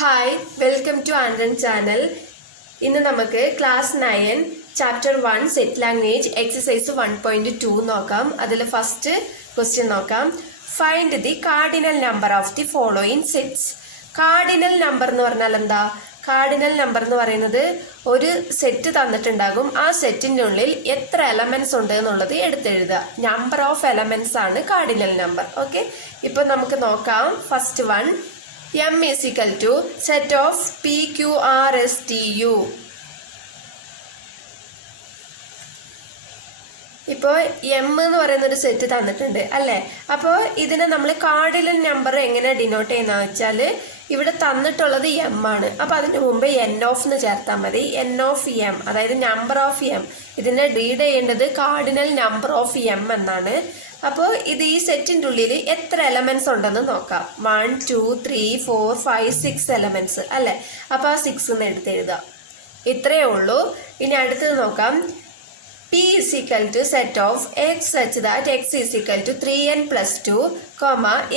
Hi welcome to ആൻഡ്രൻ channel. ഇന്ന് നമുക്ക് class 9 chapter 1 set language exercise 1.2 നോക്കാം. അതിൽ ഫസ്റ്റ് ക്വസ്റ്റ്യൻ നോക്കാം. Find the cardinal number of the following sets. Cardinal number എന്ന് പറഞ്ഞാൽ എന്താ? കാർഡിനൽ നമ്പർ എന്ന് പറയുന്നത് ഒരു സെറ്റ് തന്നിട്ടുണ്ടാകും. ആ സെറ്റിൻ്റെ ഉള്ളിൽ എത്ര എലമെന്റ്സ് ഉണ്ട് എന്നുള്ളത് എടുത്തെഴുതുക. നമ്പർ ഓഫ് എലമെന്റ്സ് ആണ് കാർഡിനൽ നമ്പർ. ഓക്കെ, ഇപ്പൊ നമുക്ക് നോക്കാം. First one, M is equal to set of P, Q, R, S, T, U. ഇപ്പോൾ എം എന്ന് പറയുന്ന ഒരു സെറ്റ് തന്നിട്ടുണ്ട് അല്ലേ? അപ്പോൾ ഇതിനെ നമ്മൾ കാർഡിനൽ നമ്പർ എങ്ങനെ ഡിനോട്ട് ചെയ്യുന്നതെന്ന് വെച്ചാൽ ഇവിടെ തന്നിട്ടുള്ളത് എം ആണ്. അപ്പോൾ അതിന് മുമ്പ് എൻ ഓഫ് എന്ന് ചേർത്താൽ മതി. എൻ ഓഫ് എം, അതായത് നമ്പർ ഓഫ് എം. ഇതിനെ റീഡ് ചെയ്യേണ്ടത് കാർഡിനൽ നമ്പർ ഓഫ് എം എന്നാണ്. അപ്പോൾ ഇത് ഈ സെറ്റിൻ്റെ ഉള്ളിൽ എത്ര എലമെന്റ്സ് ഉണ്ടെന്ന് നോക്കാം. 1 2 3 4 5 6 എലമെന്റ്സ് അല്ലേ? അപ്പോൾ ആ 6 എന്ന് എടുത്തെഴുതാം. ഇത്രയേ ഉള്ളൂ. ഇനി അടുത്തത് നോക്കാം. P is equal to set of x such that x is equal to 3n plus 2,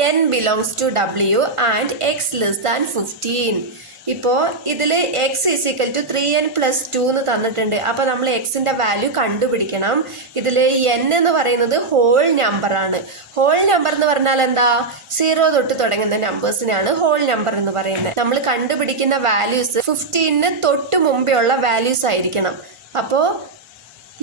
n belongs to W and x less than 15. ഇപ്പോൾ ഇതിൽ x is equal to 3n plus 2 എന്ന് തന്നിട്ടുണ്ട്. അപ്പോൾ നമ്മൾ എക്സിന്റെ വാല്യൂ കണ്ടുപിടിക്കണം. ഇതിൽ എൻ എന്ന് പറയുന്നത് ഹോൾ നമ്പർ ആണ്. ഹോൾ നമ്പർ എന്ന് പറഞ്ഞാൽ എന്താ? 0 തൊട്ട് തുടങ്ങുന്ന നമ്പേഴ്സിനാണ് ഹോൾ നമ്പർ എന്ന് പറയുന്നത്. നമ്മൾ കണ്ടുപിടിക്കുന്ന വാല്യൂസ് 15ന് തൊട്ട് മുമ്പേ ഉള്ള വാല്യൂസ് ആയിരിക്കണം. അപ്പോൾ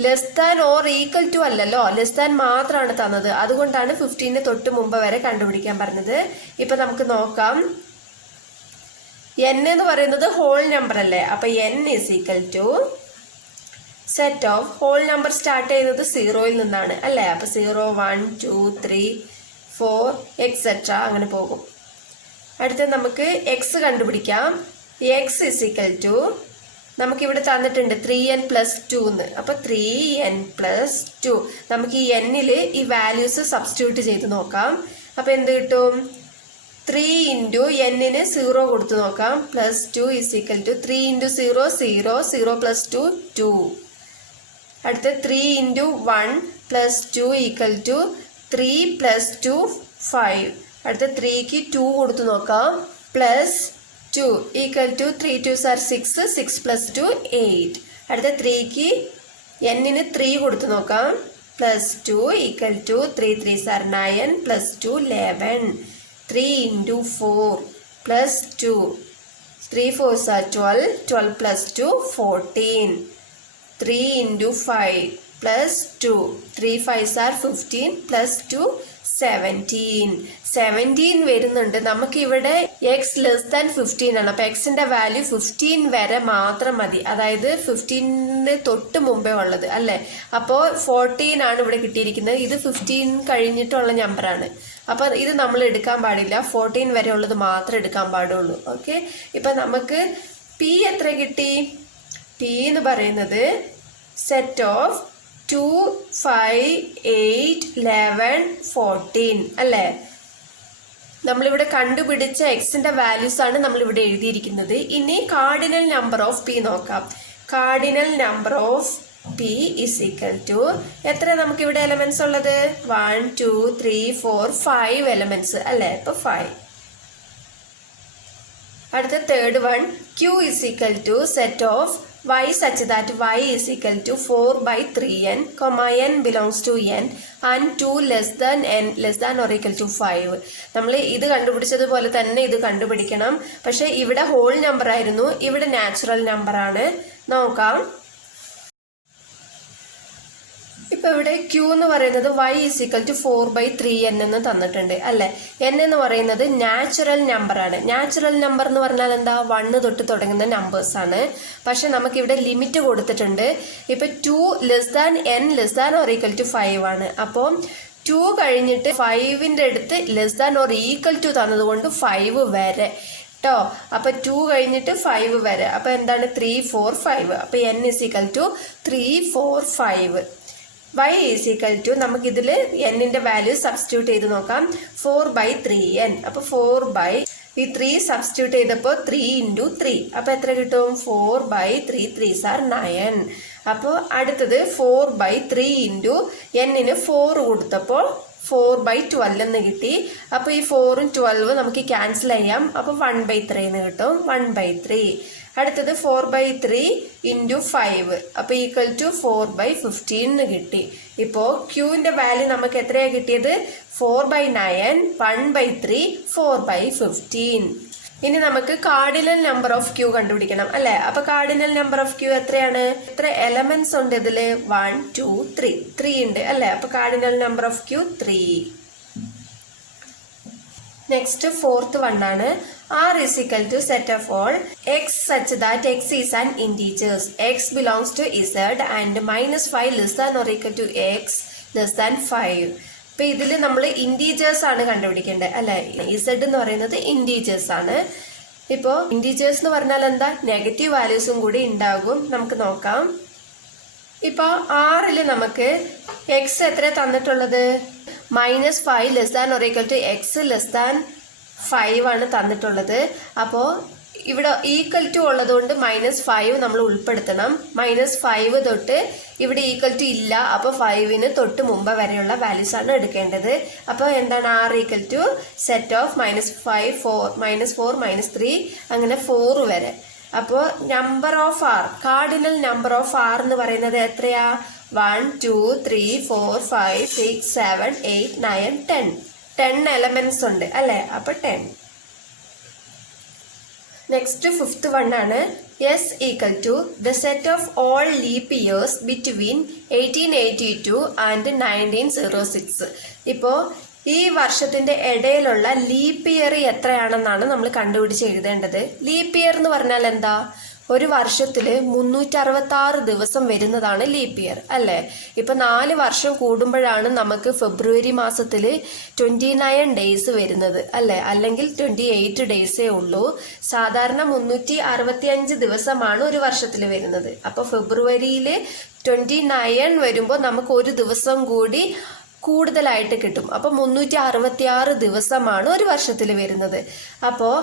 less than or equal to അല്ലല്ലോ, ലെസ് ദാൻ മാത്രമാണ് തന്നത്. അതുകൊണ്ടാണ് 15ന് തൊട്ട് മുമ്പ് വരെ കണ്ടുപിടിക്കാൻ പറഞ്ഞത്. ഇപ്പൊ നമുക്ക് നോക്കാം. എൻ എന്ന് പറയുന്നത് ഹോൾ നമ്പർ അല്ലേ? അപ്പൊ n is equal to set of whole number start ചെയ്യുന്നത് 0യിൽ നിന്നാണ് അല്ലേ? അപ്പൊ 0 1 2 3 4 എക്സെട്ര അങ്ങനെ പോകും. അടുത്ത നമുക്ക് എക്സ് കണ്ടുപിടിക്കാം. എക്സ് ഈസ് ഈക്വൽ ടു നമുക്കിവിടെ തന്നിട്ടുണ്ട് 3n plus 2 എന്ന്. അപ്പൊ 3n plus 2 നമുക്ക് ഈ എന്നിൽ ഈ വാല്യൂസ് സബ്സ്റ്റിറ്റ്യൂട്ട് ചെയ്ത് നോക്കാം. അപ്പൊ എന്ത് കിട്ടും? 3 ഇൻറ്റു എന്നിന് 0 കൊടുത്ത് നോക്കാം. Plus 2 is equal to 3 into 0 0 0 plus 2 2. അടുത്ത 3 into 1 plus 2 equal to 3 plus 2 5. അടുത്ത 3ക്ക് 2 കൊടുത്ത് നോക്കാം. Plus 2 equal to 3 2s are 6 6 plus 2 8. അടുത്ത 3ക്ക് എന്നിന് 3 കൊടുത്ത് നോക്കാം. Plus 2 equal to 3 3s are 9 plus 2 11. 3 into 4 plus 2 3 4s are 12 12 plus 2 14. 3 into 5 plus 2 3 5s are 15 plus 2 17 വരുന്നുണ്ട്. നമുക്ക് ഇവിടെ എക്സ് ലെസ് ദാൻ 15 ആണ്. അപ്പൊ എക്സിന്റെ വാല്യൂ 15 വരെ മാത്രം മതി. അതായത് 15ന് തൊട്ട് മുമ്പേ ഉള്ളത് അല്ലെ? അപ്പോൾ 14 ആണ് ഇവിടെ കിട്ടിയിരിക്കുന്നത്. ഇത് 15 കഴിഞ്ഞിട്ടുള്ള നമ്പറാണ്. അപ്പൊ ഇത് നമ്മൾ എടുക്കാൻ പാടില്ല. 14 വരെ ഉള്ളത് മാത്രം എടുക്കാൻ പാടുള്ളൂ. ഓക്കെ, ഇപ്പൊ നമുക്ക് പി എത്ര കിട്ടി? പി എന്ന് പറയുന്നത് സെറ്റ് ഓഫ് 2 5 8 11 14 അല്ലേ? നമ്മളിവിടെ കണ്ടുപിടിച്ച എക്സിന്റെ വാല്യൂസ് ആണ് നമ്മളിവിടെ എഴുതിയിരിക്കുന്നത്. ഇനി കാർഡിനൽ നമ്പർ ഓഫ് പി നോക്കാം. Cardinal number of P is equal to എത്ര നമുക്ക് ഇവിടെ എലമെന്റ്സ് ഉള്ളത്? 1 2 3 4 5 എലമെന്റ്സ് അല്ലേ? ഇപ്പൊ 5. അടുത്ത third one, Q is equal to set of y such that y is equal to 4 by 3n, n belongs to n and 2 less than n less than or equal to 5. നമ്മൾ ഇത് കണ്ടുപിടിച്ചതുപോലെ തന്നെ ഇത് കണ്ടുപിടിക്കണം. പക്ഷെ ഇവിടെ ഹോൾ നമ്പർ ആയിരുന്നു, ഇവിടെ natural number ആണ്. നോക്കാം. ഇപ്പൊ ഇവിടെ ക്യൂ എന്ന് പറയുന്നത് y is equal to 4 by 3n എന്ന് തന്നിട്ടുണ്ട് അല്ലെ? n എന്ന് പറയുന്നത് നാച്ചുറൽ നമ്പർ ആണ്. നാച്ചുറൽ നമ്പർ എന്ന് പറഞ്ഞാൽ എന്താ? 1 തൊട്ട് തുടങ്ങുന്ന നമ്പേഴ്സ് ആണ്. പക്ഷെ നമുക്ക് ഇവിടെ ലിമിറ്റ് കൊടുത്തിട്ടുണ്ട്. ഇപ്പൊ 2 less than n less than or equal to 5 ആണ്. അപ്പോൾ 2 കഴിഞ്ഞിട്ട് 5ന്റെ അടുത്ത് less than or equal to തന്നതുകൊണ്ട് 5 വരെ ട്ടോ. അപ്പൊ 2 കഴിഞ്ഞിട്ട് 5 വരെ. അപ്പൊ എന്താണ്? 3 4 5. അപ്പൊ n is equal to 3 4 5. y is equal to നമുക്ക് ഇതിൽ എന്നിന്റെ വാല്യൂ സബ്സ്റ്റിറ്റ്യൂട്ട് ചെയ്ത് നോക്കാം. 4 by 3n. അപ്പൊ 4 by ഈ 3 സബ്സ്റ്റിറ്റ്യൂട്ട് ചെയ്തപ്പോൾ 3 ഇൻറ്റു 3. അപ്പൊ എത്ര കിട്ടും? 4 by 3 3s are 9. അപ്പോൾ അടുത്തത് 4 by 3 ഇൻറ്റു എന്നിന് 4 കൊടുത്തപ്പോൾ 4/12 എന്ന് കിട്ടി. അപ്പോൾ ഈ 4ഉം 12 നമുക്ക് ക്യാൻസൽ ചെയ്യാം. അപ്പോൾ 1/3 എന്ന് കിട്ടും. 1/3. അടുത്തത് 4/3 ഇൻറ്റു 5 അപ്പോൾ ഈക്വൽ ടു 4/15 എന്ന് കിട്ടി. ഇപ്പോൾ ക്യൂവിൻ്റെ വാല്യൂ നമുക്ക് എത്രയാണ് കിട്ടിയത്? 4/9, 1/3, 4/15. ഇനി നമുക്ക് കാർഡിനൽ നമ്പർ ഓഫ് ക്യൂ കണ്ടുപിടിക്കണം അല്ലെ. അപ്പൊ കാർഡിനൽ നമ്പർ ഓഫ് ക്യൂ എത്രയാണ്? എത്ര എലമെന്റ്സ് ഉണ്ട് ഇതില്? 1, 2, 3. 3 ഉണ്ട് അല്ലെ. അപ്പൊ cardinal number of Q 3. Next fourth one ആണ്. R is equal to set of all x such that x is an integers. X belongs to Z and -5 less than or equal to x less than 5. ഇപ്പൊ ഇതിൽ നമ്മൾ integers ആണ് കണ്ടുപിടിക്കേണ്ടത് അല്ലെ. Z എന്ന് പറയുന്നത് integers ആണ്. ഇപ്പോൾ ഇൻറ്റീജേഴ്സ് എന്ന് പറഞ്ഞാൽ എന്താ? നെഗറ്റീവ് വാല്യൂസും കൂടി ഉണ്ടാകും. നമുക്ക് നോക്കാം. ഇപ്പോൾ ആറിൽ നമുക്ക് എക്സ് എത്ര തന്നിട്ടുള്ളത്? -5 less than or equal to x less than 5 ആണ് തന്നിട്ടുള്ളത്. അപ്പോൾ ഇവിടെ ഈക്വൽ ടു ഉള്ളത് കൊണ്ട് -5 നമ്മൾ ഉൾപ്പെടുത്തണം. -5 തൊട്ട് ഇവിടെ ഈക്വൽ ടു ഇല്ല. അപ്പോൾ 5ന് തൊട്ട് മുമ്പ് വരെയുള്ള വാല്യൂസ് ആണ് എടുക്കേണ്ടത്. അപ്പോൾ എന്താണ്? R equal to set of -5, 4, -3 അങ്ങനെ 4 വരെ. അപ്പോൾ number of R, cardinal number of R എന്ന് പറയുന്നത് എത്രയാ? 1, 2, 3, 4, 5, 6, 7, 8, 9, 10. 10 എലമെന്റ്സ് ഉണ്ട് അല്ലെ. അപ്പൊ 10. നെക്സ്റ്റ് ഫിഫ്ത്ത് വൺ ആണ്. S equal to the set of all leap years between 1882 and 1906. ഇപ്പോൾ ഈ വർഷത്തിന്റെ ഇടയിലുള്ള ലീപ്പ് ഇയർ എത്രയാണെന്നാണ് നമ്മൾ കണ്ടുപിടിച്ച് എഴുതേണ്ടത്. ലീപ്പ് ഇയർ എന്ന് പറഞ്ഞാൽ എന്താ? ഒരു വർഷത്തില് 366 ദിവസം വരുന്നതാണ് ലീപ്പ് ഇയർ അല്ലേ. ഇപ്പൊ 4 വർഷം കൂടുമ്പോഴാണ് നമുക്ക് ഫെബ്രുവരി മാസത്തില് 29 ഡേയ്സ് വരുന്നത് അല്ലെ. അല്ലെങ്കിൽ 28 ഡേയ്സേ ഉള്ളൂ. സാധാരണ 365 ദിവസമാണ് ഒരു വർഷത്തിൽ വരുന്നത്. അപ്പൊ ഫെബ്രുവരിയില് 29 വരുമ്പോൾ നമുക്ക് ഒരു ദിവസം കൂടി കൂടുതലായിട്ട് കിട്ടും. അപ്പൊ 366 ദിവസമാണ് ഒരു വർഷത്തിൽ വരുന്നത്. അപ്പോൾ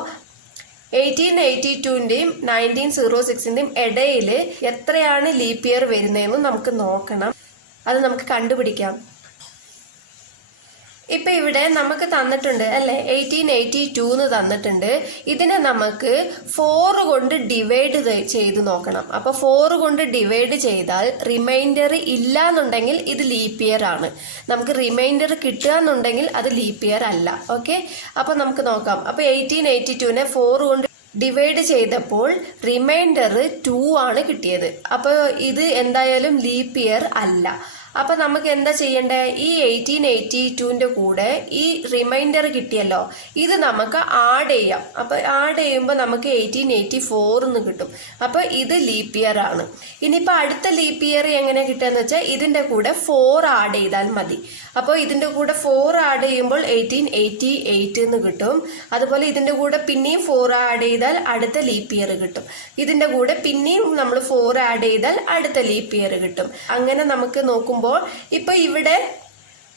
1882ന്റെയും 1906ന്റെയും ഇടയിൽ എത്രയാണ് ലീപ്പ് ഇയർ വരുന്നതെന്ന് നമുക്ക് നോക്കണം. അത് നമുക്ക് കണ്ടുപിടിക്കാം. ഇപ്പൊ ഇവിടെ നമുക്ക് തന്നിട്ടുണ്ട് അല്ലെ. 1882 എന്ന് തന്നിട്ടുണ്ട്. ഇതിനെ നമുക്ക് 4 കൊണ്ട് ഡിവൈഡ് ചെയ്ത് നോക്കണം. അപ്പൊ 4 കൊണ്ട് ഡിവൈഡ് ചെയ്താൽ റിമൈൻഡർ ഇല്ല എന്നുണ്ടെങ്കിൽ ഇത് ലീപ്പ് ഇയർ ആണ്. നമുക്ക് റിമൈൻഡർ കിട്ടുക എന്നുണ്ടെങ്കിൽ അത് ലീപ്പ് ഇയർ അല്ല. ഓക്കെ, അപ്പൊ നമുക്ക് നോക്കാം. അപ്പൊ 1882നെ 4 കൊണ്ട് ഡിവൈഡ് ചെയ്തപ്പോൾ റിമൈൻഡർ 2 ആണ് കിട്ടിയത്. അപ്പോൾ ഇത് എന്തായാലും ലീപ്പ് ഇയർ അല്ല. അപ്പൊ നമുക്ക് എന്താ ചെയ്യണ്ടേ? ഈ 1882ന്റെ കൂടെ ഈ റിമൈൻഡർ കിട്ടിയല്ലോ, ഇത് നമുക്ക് ആഡ് ചെയ്യാം. അപ്പൊ ആഡ് ചെയ്യുമ്പോൾ നമുക്ക് 1884 എന്ന് കിട്ടും. അപ്പൊ ഇത് ലീപ്പ് ഇയർ ആണ്. ഇനിയിപ്പോ അടുത്ത ലീപ്പ് ഇയർ എങ്ങനെ കിട്ടുകയെന്ന് വെച്ചാൽ ഇതിന്റെ കൂടെ 4 ആഡ് ചെയ്താൽ മതി. അപ്പോൾ ഇതിന്റെ കൂടെ 4 ആഡ് ചെയ്യുമ്പോൾ 1888 എന്ന് കിട്ടും. അതുപോലെ ഇതിന്റെ കൂടെ പിന്നെയും 4 ആഡ് ചെയ്താൽ അടുത്ത ലീപ്പ് ഇയർ കിട്ടും. ഇതിന്റെ കൂടെ പിന്നെയും നമ്മൾ 4 ആഡ് ചെയ്താൽ അടുത്ത ലീപ്പ് ഇയർ കിട്ടും. അങ്ങനെ നമുക്ക് നോക്കുമ്പോൾ ഇപ്പൊ ഇവിടെ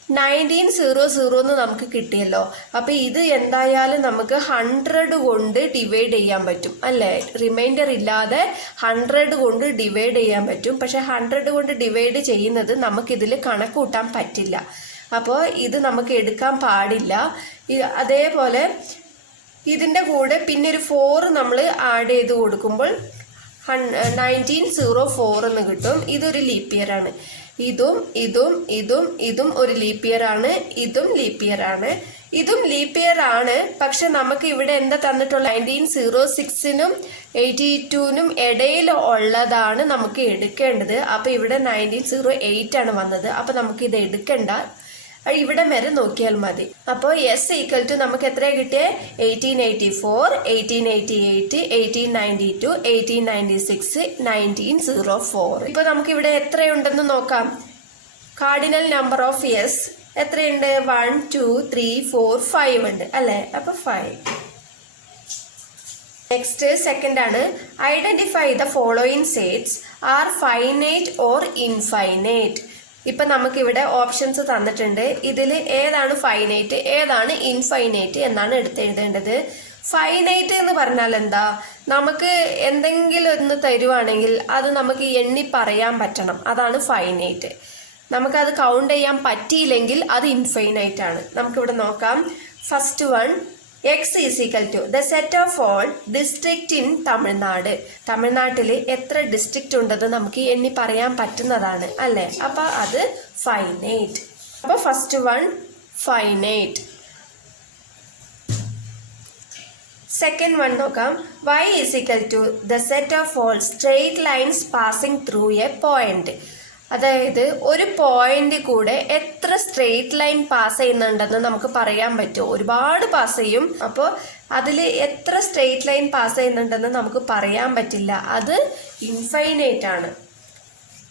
1900 എന്ന് നമുക്ക് കിട്ടിയല്ലോ. അപ്പൊ ഇത് എന്തായാലും നമുക്ക് 100 കൊണ്ട് ഡിവൈഡ് ചെയ്യാൻ പറ്റും അല്ലെ. റിമൈൻഡർ ഇല്ലാതെ 100 കൊണ്ട് ഡിവൈഡ് ചെയ്യാൻ പറ്റും. പക്ഷെ 100 കൊണ്ട് ഡിവൈഡ് ചെയ്യുന്നത് നമുക്കിതിൽ കണക്ക് കൂട്ടാൻ പറ്റില്ല. അപ്പോൾ ഇത് നമുക്ക് എടുക്കാൻ പാടില്ല. അതേപോലെ ഇതിന്റെ കൂടെ പിന്നെ ഒരു 4 നമ്മൾ ആഡ് ചെയ്ത് കൊടുക്കുമ്പോൾ 1904 എന്ന് കിട്ടും. ഇതൊരു ലീപ്പ് ഇയർ ആണ്. ഇതും ഇതും ഇതും ഇതും ഒരു ലീപ്പ് ഇയർ ആണ്. ഇതും ലീപ്പ് ഇയർ ആണ്. ഇതും ലീപ്പ് ഇയർ ആണ്. പക്ഷെ നമുക്ക് ഇവിടെ എന്താ തന്നിട്ടുള്ള 1906നും 82നും ഇടയിൽ ഉള്ളതാണ് നമുക്ക് എടുക്കേണ്ടത്. അപ്പൊ ഇവിടെ 1908 ആണ് വന്നത്. അപ്പൊ നമുക്ക് ഇത് എടുക്കണ്ട, ഇവിടെ വരെ നോക്കിയാൽ മതി. അപ്പോൾ S ഈക്വൽ ടു നമുക്ക് എത്ര കിട്ടിയേ? 1884, 1888, 1892, 1896, 1904. ഇപ്പൊ നമുക്ക് ഇവിടെ എത്രയുണ്ടെന്ന് നോക്കാം. കാർഡിനൽ നമ്പർ ഓഫ് S എത്രയുണ്ട്? 1, 2, 3, 4, 5 ഉണ്ട് അല്ലെ. അപ്പൊ 5. നെക്സ്റ്റ് സെക്കൻഡ് ആണ്. Identify the following sets R finite or infinite. ഇപ്പൊ നമുക്കിവിടെ ഓപ്ഷൻസ് തന്നിട്ടുണ്ട്. ഇതിൽ ഏതാണ് ഫൈനൈറ്റ് ഏതാണ് ഇൻഫൈനൈറ്റ് എന്നാണ് എടുത്തെഴുതേണ്ടത്. ഫൈനൈറ്റ് എന്ന് പറഞ്ഞാൽ എന്താ? നമുക്ക് എന്തെങ്കിലും ഒന്ന് തരുവാണെങ്കിൽ അത് നമുക്ക് എണ്ണി പറയാൻ പറ്റണം. അതാണ് ഫൈനൈറ്റ്. നമുക്കത് കൗണ്ട് ചെയ്യാൻ പറ്റിയില്ലെങ്കിൽ അത് ഇൻഫൈനൈറ്റ് ആണ്. നമുക്കിവിടെ നോക്കാം. First one, x is equal to the set of all district in Tamil Nadu. തമിഴ്നാട്ടിൽ എത്ര ഡിസ്ട്രിക്റ്റ് ഉണ്ടെന്ന് നമുക്ക് എണ്ണി പറയാൻ പറ്റുന്നതാണ് അല്ലേ. അപ്പോൾ അത് ഫൈനൈറ്റ്. അപ്പോൾ first one finite. Second one നോക്കാം. y is equal to the set of all straight lines passing through a point. അതായത് ഒരു പോയിന്റ് കൂടെ എത്ര സ്ട്രെയിറ്റ് ലൈൻ പാസ് ചെയ്യുന്നുണ്ടെന്ന് നമുക്ക് പറയാൻ പറ്റും. ഒരുപാട് പാസ് ചെയ്യും. അപ്പോൾ അതിൽ എത്ര സ്ട്രെയിറ്റ് ലൈൻ പാസ് ചെയ്യുന്നുണ്ടെന്ന് നമുക്ക് പറയാൻ പറ്റില്ല. അത് ഇൻഫൈനൈറ്റ് ആണ്.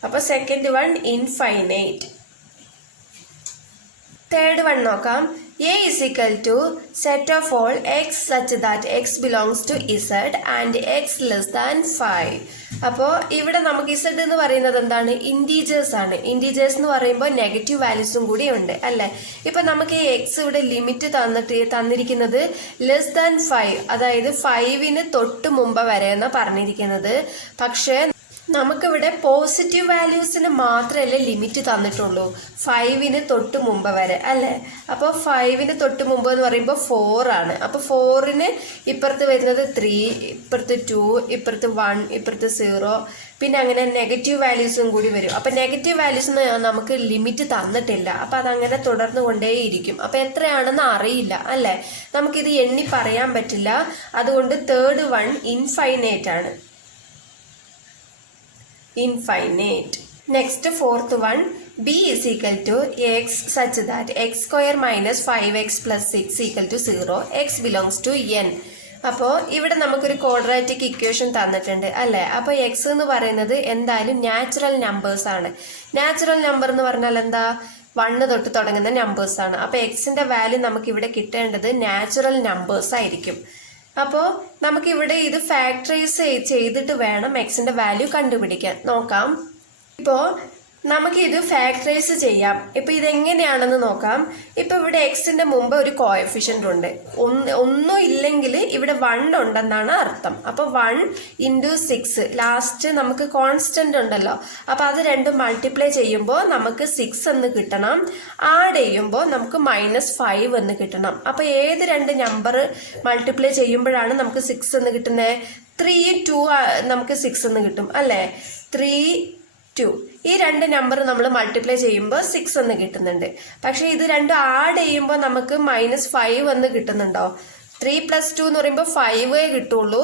അപ്പോൾ second one infinite. Third one നോക്കാം. A is equal to set of all x such that x belongs to z and x less than 5. അപ്പോൾ ഇവിടെ നമുക്ക് z എന്ന് പറയുന്നത് എന്താണ്? ഇൻറ്റീജേഴ്സ് ആണ്. ഇൻറ്റീജേഴ്സ് എന്ന് പറയുമ്പോൾ നെഗറ്റീവ് വാല്യൂസും കൂടി ഉണ്ട് അല്ലേ. ഇപ്പം നമുക്ക് ഈ എക്സ് ഇവിടെ ലിമിറ്റ് തന്നിരിക്കുന്നത് ലെസ് ദാൻ 5, അതായത് 5ന് തൊട്ട് മുമ്പ് വരെ എന്ന് പറഞ്ഞിരിക്കുന്നത്. പക്ഷേ നമുക്കിവിടെ പോസിറ്റീവ് വാല്യൂസിന് മാത്രമല്ലേ ലിമിറ്റ് തന്നിട്ടുള്ളൂ, 5ന് തൊട്ട് മുമ്പ് വരെ അല്ലേ. അപ്പോൾ 5ന് തൊട്ട് മുമ്പ് എന്ന് പറയുമ്പോൾ 4 ആണ്. അപ്പോൾ 4ന് ഇപ്പുറത്ത് വരുന്നത് 3, ഇപ്പുറത്ത് 2, ഇപ്പുറത്ത് 1, ഇപ്പുറത്ത് 0, പിന്നെ അങ്ങനെ നെഗറ്റീവ് വാല്യൂസും കൂടി വരും. അപ്പം നെഗറ്റീവ് വാല്യൂസിന് നമുക്ക് ലിമിറ്റ് തന്നിട്ടില്ല. അപ്പം അതങ്ങനെ തുടർന്നു കൊണ്ടേയിരിക്കും. അപ്പം എത്രയാണെന്ന് അറിയില്ല അല്ലേ, നമുക്കിത് എണ്ണി പറയാൻ പറ്റില്ല. അതുകൊണ്ട് തേർഡ് വൺ ഇൻഫൈനൈറ്റ് ആണ്. Infinite. Next, fourth one, b is equal to x such that x square minus 5x plus 6 equal to 0, x belongs to n. അപ്പോൾ ഇവിടെ നമുക്കൊരു ക്വാഡ്രാറ്റിക് ഇക്വേഷൻ തന്നിട്ടുണ്ട് അല്ലേ. അപ്പോൾ എക്സ് എന്ന് പറയുന്നത് എന്തായാലും നാച്ചുറൽ നമ്പേഴ്സ് ആണ്. നാച്ചുറൽ നമ്പർ എന്ന് പറഞ്ഞാൽ എന്താ? 1 തൊട്ട് തുടങ്ങുന്ന നമ്പേഴ്സ് ആണ്. അപ്പോൾ എക്സിന്റെ വാല്യൂ നമുക്ക് ഇവിടെ കിട്ടേണ്ടത് നാച്ചുറൽ നമ്പേഴ്സ് ആയിരിക്കും. അപ്പോൾ നമുക്കിവിടെ ഇത് ഫാക്ടറൈസ് ചെയ്തിട്ട് വേണം എക്സിന്റെ വാല്യൂ കണ്ടുപിടിക്കാൻ. നോക്കാം. ഇപ്പോൾ നമുക്കിത് ഫാക്ടറൈസ് ചെയ്യാം. ഇപ്പം ഇതെങ്ങനെയാണെന്ന് നോക്കാം. ഇപ്പം ഇവിടെ എക്സിന്റെ മുമ്പ് ഒരു കോഎഫിഷ്യന്റ് ഉണ്ട്. ഒന്നും ഇല്ലെങ്കിൽ ഇവിടെ 1 ഉണ്ടെന്നാണ് അർത്ഥം. അപ്പോൾ 1 × 6, ലാസ്റ്റ് നമുക്ക് കോൺസ്റ്റന്റ് ഉണ്ടല്ലോ. അപ്പം അത് രണ്ടും മൾട്ടിപ്ലൈ ചെയ്യുമ്പോൾ നമുക്ക് 6 എന്ന് കിട്ടണം. ആഡ് ചെയ്യുമ്പോൾ നമുക്ക് -5 എന്ന് കിട്ടണം. അപ്പം ഏത് രണ്ട് നമ്പർ മൾട്ടിപ്ലൈ ചെയ്യുമ്പോഴാണ് നമുക്ക് 6 എന്ന് കിട്ടുന്നത്? 3 2 നമുക്ക് 6 എന്ന് കിട്ടും അല്ലേ. 3 2 ഈ രണ്ട് നമ്പർ നമ്മൾ മൾട്ടിപ്ലൈ ചെയ്യുമ്പോൾ 6 എന്ന് കിട്ടുന്നുണ്ട്. പക്ഷെ ഇത് രണ്ടും ആഡ് ചെയ്യുമ്പോൾ നമുക്ക് -5 എന്ന് കിട്ടുന്നുണ്ടോ? 3 + 2 എന്ന് പറയുമ്പോൾ 5 കിട്ടുള്ളൂ.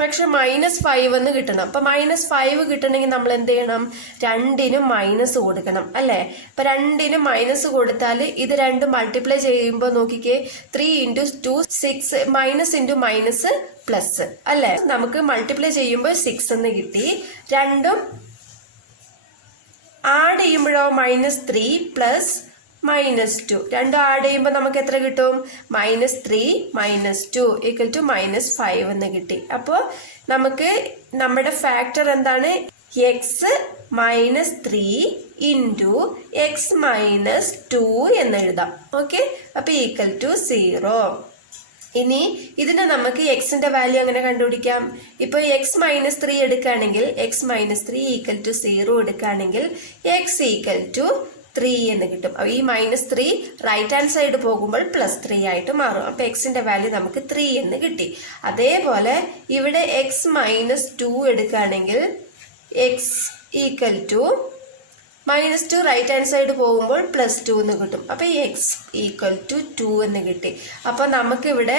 പക്ഷെ -5 എന്ന് കിട്ടണം. അപ്പം -5 കിട്ടണമെങ്കിൽ നമ്മൾ എന്ത് ചെയ്യണം? രണ്ടിനും മൈനസ് കൊടുക്കണം അല്ലേ. അപ്പം രണ്ടിനും മൈനസ് കൊടുത്താൽ ഇത് രണ്ടും മൾട്ടിപ്ലൈ ചെയ്യുമ്പോൾ നോക്കിക്കേ, 3 × 2 6, -× പ്ലസ് അല്ലേ. നമുക്ക് മൾട്ടിപ്ലൈ ചെയ്യുമ്പോൾ 6 എന്ന് കിട്ടി. രണ്ടും ആഡ് ചെയ്യുമ്പോഴോ -3 + -2, രണ്ടും ആഡ് ചെയ്യുമ്പോൾ നമുക്ക് എത്ര കിട്ടും? -3 - 2 = -5 എന്ന് കിട്ടി. അപ്പോൾ നമുക്ക് നമ്മുടെ ഫാക്ടർ എന്താണ്? x - 3 × x - 2 എന്ന് എഴുതാം. ഓക്കെ, അപ്പോൾ = 0. ഇനി ഇതിന് നമുക്ക് എക്സിന്റെ വാല്യൂ അങ്ങനെ കണ്ടുപിടിക്കാം. ഇപ്പോൾ x - 3 എടുക്കുകയാണെങ്കിൽ x - 3 = 0 എടുക്കുകയാണെങ്കിൽ x = 3 എന്ന് കിട്ടും. അപ്പോൾ ഈ -3 റൈറ്റ് ഹാൻഡ് സൈഡ് പോകുമ്പോൾ +3 ആയിട്ട് മാറും. അപ്പോൾ എക്സിന്റെ വാല്യൂ നമുക്ക് 3 എന്ന് കിട്ടി. അതേപോലെ ഇവിടെ x - 2 എടുക്കുകയാണെങ്കിൽ x = -2 റൈറ്റ് ഹാൻഡ് സൈഡ് പോകുമ്പോൾ +2 എന്ന് കിട്ടും. അപ്പോൾ x = 2 എന്ന് കിട്ടി. അപ്പോൾ നമുക്കിവിടെ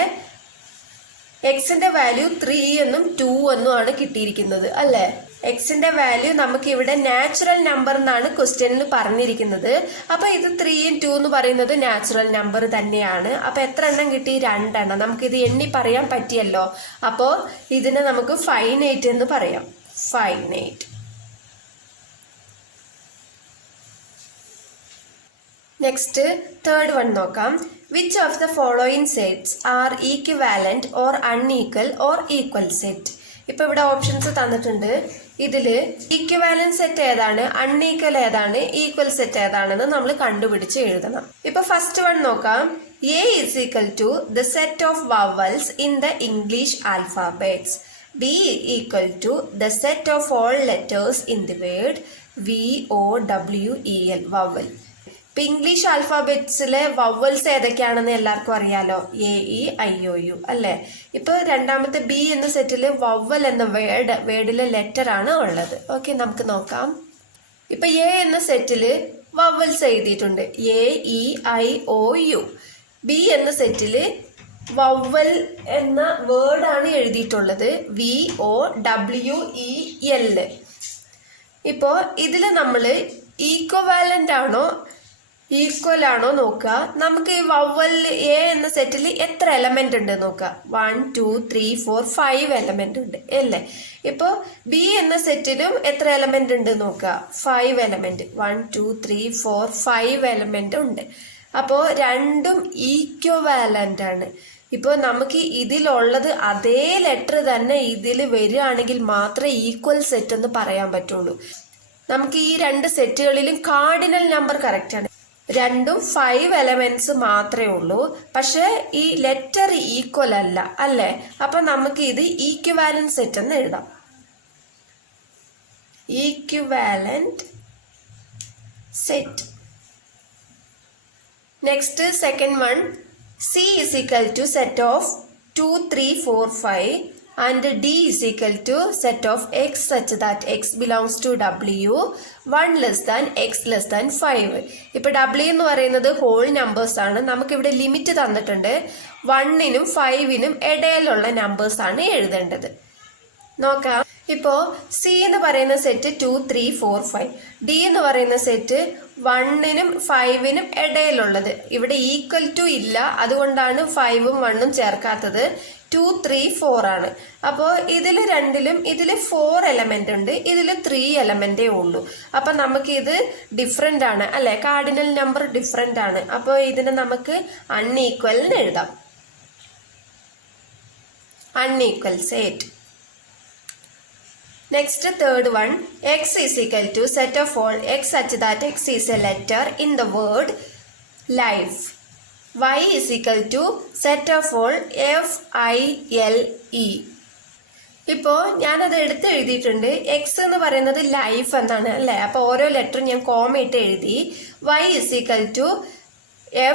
എക്സിന്റെ വാല്യൂ 3 എന്നും 2 എന്നും ആണ് കിട്ടിയിരിക്കുന്നത് അല്ലേ. എക്സിന്റെ വാല്യൂ നമുക്ക് ഇവിടെ നാച്ചുറൽ നമ്പർ എന്നാണ് ക്വസ്റ്റ്യനിൽ പറഞ്ഞിരിക്കുന്നത്. അപ്പോൾ ഇത് 3 × 2 എന്ന് പറയുന്നത് നാച്ചുറൽ നമ്പർ തന്നെയാണ്. അപ്പോൾ എത്ര എണ്ണം കിട്ടി? 2 എണ്ണം. നമുക്കിത് എണ്ണി പറയാൻ പറ്റിയല്ലോ. അപ്പോൾ ഇതിനെ നമുക്ക് ഫൈനൈറ്റ് എന്ന് പറയാം. ഫൈനൈറ്റ്. നെക്സ്റ്റ് തേർഡ് വൺ നോക്കാം. Which of the following sets are equivalent or unequal or equal set? ഇപ്പൊ ഇവിടെ ഓപ്ഷൻസ് തന്നിട്ടുണ്ട്. ഇതിൽ ഈക്വിവാലന്റ് സെറ്റ് ഏതാണ്, അൺഈക്വൽ ഏതാണ്, ഈക്വൽ സെറ്റ് ഏതാണെന്ന് നമ്മൾ കണ്ടുപിടിച്ച് എഴുതണം. ഇപ്പൊ ഫസ്റ്റ് വൺ നോക്കാം. A = the set of vowels in the English alphabets. B = the set of all letters in the word. VOWEL vowel. ഇപ്പൊ ഇംഗ്ലീഷ് ആൽഫാബറ്റ്സിലെ വവൽസ് ഏതൊക്കെയാണെന്ന് എല്ലാവർക്കും അറിയാലോ. AEIOU അല്ലെ. ഇപ്പൊ രണ്ടാമത്തെ B എന്ന സെറ്റില് വവൽ എന്ന വേർഡിലെ ലെറ്റർ ആണ് ഉള്ളത്. ഓക്കെ, നമുക്ക് നോക്കാം. ഇപ്പൊ A എന്ന സെറ്റില് വവൽസ് എഴുതിയിട്ടുണ്ട്, AEIOU. B എന്ന സെറ്റില് വവൽ എന്ന വേർഡാണ് എഴുതിയിട്ടുള്ളത്, VOWEL. ഇപ്പോ ഇതില് നമ്മള് ഈക്വവാലന്റ് ആണോ ഈക്വൽ ആണോ നോക്കുക. നമുക്ക് ഈ വവൽ എ എന്ന സെറ്റിൽ എത്ര എലമെന്റ് ഉണ്ട് നോക്കുക. 1 2 3 4 5 എലമെന്റ് ഉണ്ട് അല്ലേ. ഇപ്പോ ബി എന്ന സെറ്റിലും എത്ര എലമെന്റ് ഉണ്ട് നോക്കുക. 5 എലമെന്റ്. 1 2 3 4 5 എലമെന്റ് ഉണ്ട്. അപ്പോ രണ്ടും ഈക്വവാലന്റ് ആണ്. ഇപ്പോൾ നമുക്ക് ഇതിലുള്ളത് അതേ ലെറ്റർ തന്നെ ഇതിൽ വരികയാണെങ്കിൽ മാത്രമേ ഈക്വൽ സെറ്റ് എന്ന് പറയാൻ പറ്റുള്ളൂ. നമുക്ക് ഈ രണ്ട് സെറ്റുകളിലും കാർഡിനൽ നമ്പർ കറക്റ്റ് ആണ്. രണ്ടും 5 എലമെന്റ്സ് മാത്രമേ ഉള്ളൂ. പക്ഷെ ഈ ലെറ്റർ ഈക്വൽ അല്ല അല്ലേ. അപ്പൊ നമുക്ക് ഇത് ഈക്വിവാലന്റ് സെറ്റ് എന്ന് എഴുതാം. Equivalent set. Next second one, C is equal to set of 2 3 4 5 and D is equal to set of X such that X belongs to W 1 less than X less than 5. ഇപ്പോൾ W എന്ന് പറയുന്നത് whole numbers ആണ്. നമുക്കിവിടെ limit തന്നിട്ടുണ്ട്. 1നും 5നും ഇടയിലുള്ള numbers ആണ് എഴുതേണ്ടത്. നോക്കാം. ഇപ്പോ C എന്ന് പറയുന്ന സെറ്റ് 2 3 4 5, D എന്ന് പറയുന്ന സെറ്റ് 1നും 5നും ഇടയിലുള്ളത്. ഇവിടെ ഈക്വൽ ടു ഇല്ല, അതുകൊണ്ടാണ് 5ഉം 1ഉം ചേർക്കാത്തത്. 2 3 4 ആണ്. അപ്പോൾ ഇതിൽ രണ്ടിലും ഇതിൽ 4 എലമെന്റ് ഉണ്ട്, ഇതിൽ 3 എലമെന്റേ ഉള്ളൂ. അപ്പൊ നമുക്ക് ഇത് ഡിഫറെന്റ് ആണ് അല്ലെ. കാർഡിനൽ നമ്പർ ഡിഫറെന്റ് ആണ്. അപ്പോൾ ഇതിനെ നമുക്ക് അൺഈക്വൽ എന്ന് എഴുതാം. Unequal set. Next, third one, X is equal to set of all X such that X is a letter in the word life. Y is equal to set of all FILE. ഇപ്പോൾ ഞാനത് എടുത്ത് എഴുതിയിട്ടുണ്ട്. X എന്ന് പറയുന്നത് life എന്നാണ് അല്ലേ. അപ്പോൾ ഓരോ ലെറ്ററും ഞാൻ കോമ ഇട്ട് എഴുതി. Y is equal to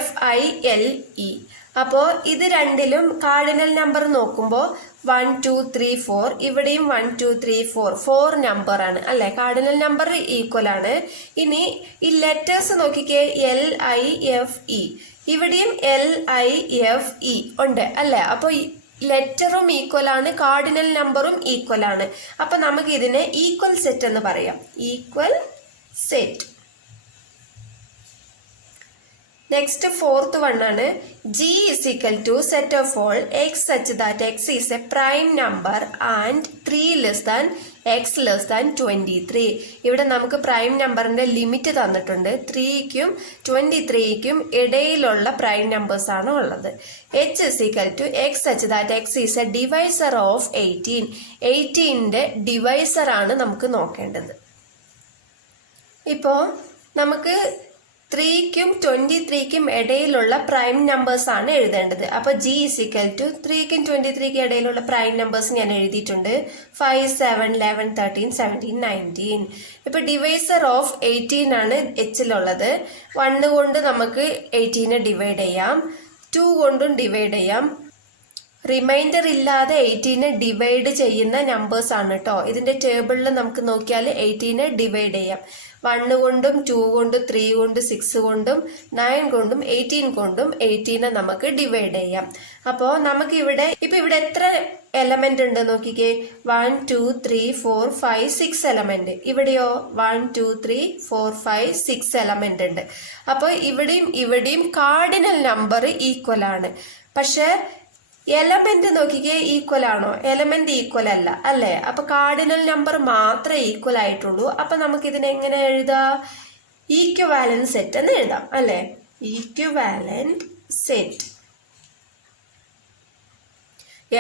FILE. അപ്പോൾ ഇത് രണ്ടിലും കാർഡിനൽ നമ്പർ നോക്കുമ്പോൾ 1 2 3 4, ഇവിടെയും 1 2 3 4 നമ്പർ ആണ് അല്ലെ. കാർഡിനൽ നമ്പർ ഈക്വൽ ആണ്. ഇനി ഈ ലെറ്റേഴ്സ് നോക്കിക്കേ, LIFE. ഇവിടെയും LIFE ഉണ്ട് അല്ലെ. അപ്പൊ ലെറ്ററും ഈക്വൽ ആണ്, കാർഡിനൽ നമ്പറും ഈക്വൽ ആണ്. അപ്പൊ നമുക്ക് ഇതിനെ ഈക്വൽ സെറ്റ് എന്ന് പറയാം. Equal set. Next fourth one ആണ്, G is equal to set of all X such that X is a prime number and 3 less than X less than 23. ഇവിടെ നമുക്ക് പ്രൈം നമ്പറിന്റെ ലിമിറ്റ് തന്നിട്ടുണ്ട്. 3ക്കും 23ക്കും ഇടയിലുള്ള പ്രൈം നമ്പേഴ്സ് ആണ് ഉള്ളത്. H is equal to X such that X is a divisor of 18. 18ന്റെ divisor ആണ് നമുക്ക് നോക്കേണ്ടത്. ഇപ്പോ നമുക്ക് 3ക്കും 23ക്കും ഇടയിലുള്ള പ്രൈം നമ്പേഴ്സ് ആണ് എഴുതേണ്ടത്. അപ്പൊ G is equal to 3ക്കും 23ക്കും ഇടയിലുള്ള പ്രൈം നമ്പേഴ്സ് ഞാൻ എഴുതിയിട്ടുണ്ട്. 5 7 11 13 17 19. ഇപ്പൊ ഡിവൈസർ ഓഫ് 18 ആണ് Hലുള്ളത്. 1 കൊണ്ട് നമുക്ക് 18നെ ഡിവൈഡ് ചെയ്യാം, 2 കൊണ്ടും ഡിവൈഡ് ചെയ്യാം. റിമൈൻഡർ ഇല്ലാതെ 18നെ ഡിവൈഡ് ചെയ്യുന്ന നമ്പേഴ്സ് ആണ് കേട്ടോ. ഇതിന്റെ ടേബിളിൽ നമുക്ക് നോക്കിയാൽ 18നെ ഡിവൈഡ് ചെയ്യാം. 1 കൊണ്ടും 2 കൊണ്ടും 3 കൊണ്ടും 6 കൊണ്ടും 9 കൊണ്ടും 18 കൊണ്ടും 18നെ നമുക്ക് ഡിവൈഡ് ചെയ്യാം. അപ്പോൾ നമുക്ക് ഇവിടെ എത്ര എലമെന്റ് ഉണ്ട് നോക്കിക്കേ. 1 2 3 4 5 6 എലമെന്റ്. ഇവിടെയോ 1 2 3 4 5 6 എലമെന്റ് ഉണ്ട്. അപ്പോൾ ഇവിടെയും കാർഡിനൽ നമ്പർ ഈക്വൽ ആണ്. പക്ഷെ എലമെന്റ് നോക്കിക്കേ, ഈക്വൽ ആണോ? എലമെന്റ് ഈക്വൽ അല്ല അല്ലേ. അപ്പൊ കാർഡിനൽ നമ്പർ മാത്രമേ ഈക്വൽ ആയിട്ടുള്ളൂ. അപ്പൊ നമുക്ക് ഇതിനെ എങ്ങനെ എഴുതാം? ഈക്വിവാലന്റ് സെറ്റ് എന്ന് എഴുതാം അല്ലെ. ഈക്വിവാലന്റ് സെറ്റ്.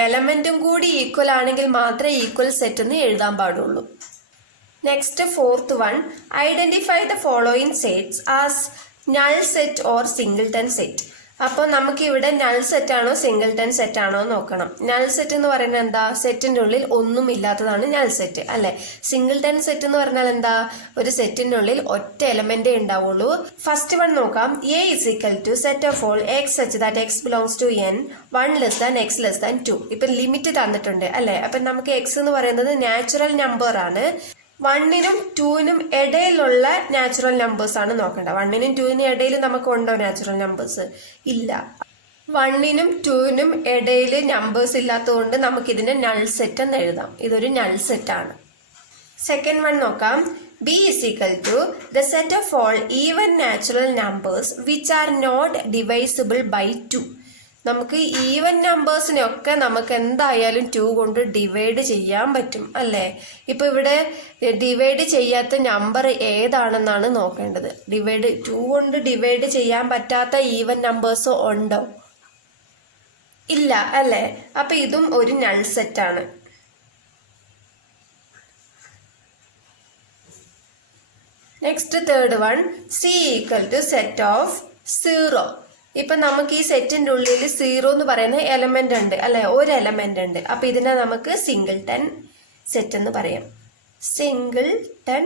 എലമെന്റും കൂടി ഈക്വൽ ആണെങ്കിൽ മാത്രമേ ഈക്വൽ സെറ്റ് എന്ന് എഴുതാൻ പാടുള്ളൂ. Next fourth one, identify the following sets as null set or singleton set. അപ്പോൾ നമുക്ക് ഇവിടെ നൾ സെറ്റ് ആണോ സിംഗിൾട്ടൺ സെറ്റ് ആണോ നോക്കണം. നൾ സെറ്റ് എന്ന് പറയുന്നത് എന്താ? സെറ്റിന്റെ ഉള്ളിൽ ഒന്നും ഇല്ലാത്തതാണ് നൾ സെറ്റ് അല്ലെ. സിംഗിൾട്ടൺ സെറ്റ് എന്ന് പറഞ്ഞാൽ എന്താ? ഒരു സെറ്റിന്റെ ഉള്ളിൽ ഒറ്റ എലമെന്റേ ഉണ്ടാവുള്ളൂ. ഫസ്റ്റ് വൺ നോക്കാം. A is equal to set of all x such that x belongs to n 1 less than x less than 2. ഇപ്പൊ ലിമിറ്റ് തന്നിട്ടുണ്ട് അല്ലെ. അപ്പൊ നമുക്ക് എക്സ് എന്ന് പറയുന്നത് നാച്ചുറൽ നമ്പർ ആണ്. 1നും 2നും ഇടയിലുള്ള നാച്ചുറൽ നമ്പേഴ്സ് ആണ് നോക്കേണ്ടത്. 1നും 2നും ഇടയിൽ നമുക്ക് ഉണ്ടോ നാച്ചുറൽ നമ്പേഴ്സ്? ഇല്ല. 1നും 2നും ഇടയിൽ നമ്പേഴ്സ് ഇല്ലാത്തതുകൊണ്ട് നമുക്ക് ഇതിനെ നൾ സെറ്റ് എന്ന് എഴുതാം. ഇതൊരു നൾ സെറ്റ് ആണ്. സെക്കൻഡ് വൺ നോക്കാം. B is equal to the set of all even natural numbers which are not divisible by 2. നമുക്ക് ഈവൻ നമ്പേഴ്സിനെയൊക്കെ നമുക്ക് എന്തായാലും 2 കൊണ്ട് ഡിവൈഡ് ചെയ്യാൻ പറ്റും അല്ലേ. ഇപ്പൊ ഇവിടെ ഡിവൈഡ് ചെയ്യാത്ത നമ്പർ ഏതാണെന്നാണ് നോക്കേണ്ടത്. 2 കൊണ്ട് ഡിവൈഡ് ചെയ്യാൻ പറ്റാത്ത ഈവൻ നമ്പേഴ്സ് ഉണ്ടോ? ഇല്ല അല്ലേ. അപ്പൊ ഇതും ഒരു നൾ സെറ്റ് ആണ്. Next third one. C equal to set of 0. ഇപ്പൊ നമുക്ക് ഈ സെറ്റിന്റെ ഉള്ളിൽ 0 എന്ന് പറയുന്ന എലമെന്റ് ഉണ്ട് അല്ലെ. ഒരു എലമെന്റ് ഉണ്ട്. അപ്പൊ ഇതിനെ നമുക്ക് സിംഗിൾട്ടൺ സെറ്റ് എന്ന് പറയാം. Singleton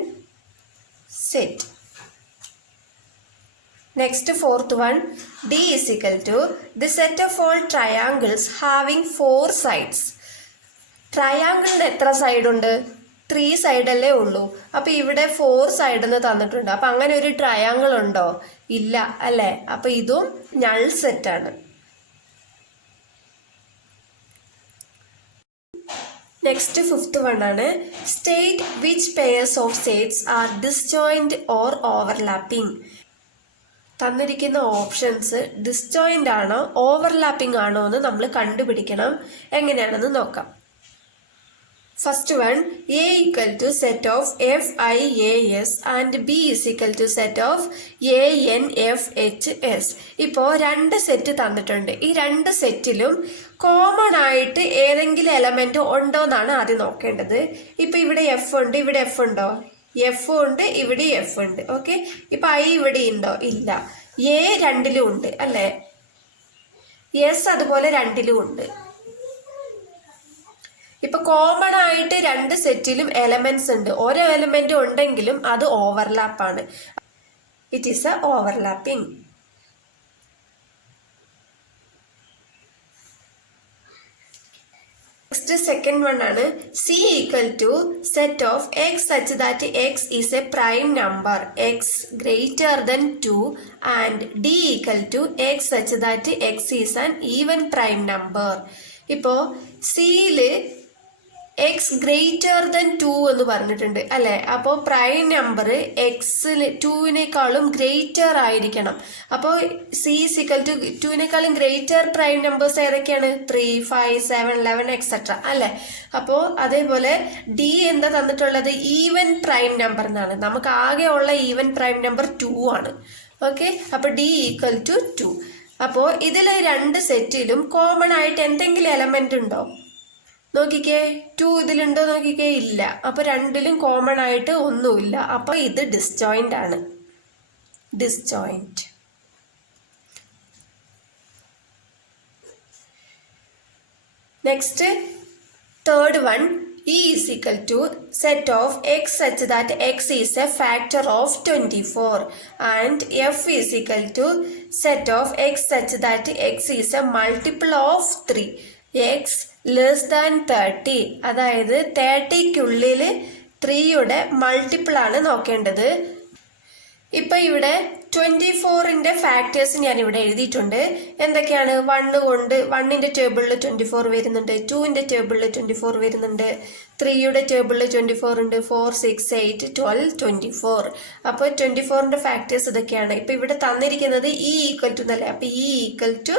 set. Next fourth one. D is equal to the set of all triangles having 4 sides. ട്രയാങ്കിളിന് എത്ര സൈഡ് ഉണ്ട്? 3 സൈഡ് അല്ലേ ഉള്ളൂ. അപ്പൊ ഇവിടെ 4 സൈഡ് എന്ന് തന്നിട്ടുണ്ട്. അപ്പൊ അങ്ങനെ ഒരു ട്രയാങ്കിൾ ഉണ്ടോ? ഇല്ല അല്ലെ. അപ്പൊ ഇതും നൾ സെറ്റ് ആണ്. നെക്സ്റ്റ് ഫിഫ്ത്ത് വൺ ആണ്. State which pairs of sets R disjoint or overlapping. തന്നിരിക്കുന്ന ഓപ്ഷൻസ് ഡിസ്ജോയിന്റ് ആണോ ഓവർലാപ്പിംഗ് ആണോ എന്ന് നമ്മൾ കണ്ടുപിടിക്കണം. എങ്ങനെയാണെന്ന് നോക്കാം. First one, A equal to set of FIAS and B is equal to set of ANFHS. ഇപ്പോൾ 2 സെറ്റ് തന്നിട്ടുണ്ട്. ഈ 2 സെറ്റിലും കോമൺ ആയിട്ട് ഏതെങ്കിലും എലമെന്റ് ഉണ്ടോ എന്നാണ് ആദ്യം നോക്കേണ്ടത്. ഇപ്പൊ ഇവിടെ F ഉണ്ട്, ഇവിടെ F ഉണ്ടോ? F ഉണ്ട്, ഇവിടെ F ഉണ്ട്. ഓക്കെ. ഇപ്പൊ I ഇവിടെ ഉണ്ടോ? ഇല്ല. A 2ലും ഉണ്ട് അല്ലെ. S അതുപോലെ 2ലും ഉണ്ട്. ഇപ്പൊ കോമൺ ആയിട്ട് 2 സെറ്റിലും എലമെന്റ്സ് ഉണ്ട്. ഓരോ എലമെന്റ് ഉണ്ടെങ്കിലും അത് ഓവർലാപ്പ് ആണ്. It is a overlapping. Next second one ആണ്. C equal to set of X such that X is a prime number X greater than 2 and D equal to X such that X is an even prime number. ഇപ്പോ സിയില് X greater than 2 എന്ന് പറഞ്ഞിട്ടുണ്ട് അല്ലെ. അപ്പോൾ prime number എക്സിന് 2വിനേക്കാളും greater ആയിരിക്കണം. അപ്പോൾ C equal to 2വിനേക്കാളും ഗ്രേറ്റർ പ്രൈം നമ്പേഴ്സ് ഏതൊക്കെയാണ്? 3, 5, 7, 11 എക്സെട്ര അല്ലെ. അപ്പോൾ അതേപോലെ ഡി എന്താ തന്നിട്ടുള്ളത്? ഈവൻ പ്രൈം നമ്പർ എന്നാണ്. നമുക്ക് ആകെ ഉള്ള ഈവൻ പ്രൈം നമ്പർ 2 ആണ്. ഓക്കെ. അപ്പൊ ഡി ഈക്വൽ ടു 2. അപ്പോൾ ഇതിൽ 2 സെറ്റിലും കോമൺ ആയിട്ട് എന്തെങ്കിലും എലമെന്റ് ഉണ്ടോ? നോക്കിക്കേ. 2 ഇതിലുണ്ടോ? നോക്കിക്കേ. ഇല്ല. അപ്പൊ 2ലും കോമൺ ആയിട്ട് ഒന്നുമില്ല. അപ്പൊ ഇത് ഡിസ്ജോയിന്റ് ആണ്. Disjoint. Next third one. E is equal to set of x such that x is a factor of 24 and f is equal to set of x such that x is a multiple of 3. x less than 30. അതായത് 30ക്കുള്ളിൽ 3യുടെ multiple ആണ് നോക്കേണ്ടത്. ഇപ്പൊ ഇവിടെ 24ന്റെ factors ഞാൻ ഇവിടെ എഴുതിയിട്ടുണ്ട്. എന്തൊക്കെയാണ്? 1 കൊണ്ട് 1ന്റെ ടേബിളിൽ 24 വരുന്നുണ്ട്, 2ന്റെ ടേബിളിൽ 24 വരുന്നുണ്ട്, 3യുടെ ടേബിളിൽ 24 ഉണ്ട്, 4, 6, 8, 12, 24. അപ്പോൾ 24ന്റെ ഫാക്ടേഴ്സ് ഇതൊക്കെയാണ്. ഇപ്പൊ ഇവിടെ തന്നിരിക്കുന്നത് E ഈക്വൽ ടു എന്നല്ലേ. അപ്പൊ E equal to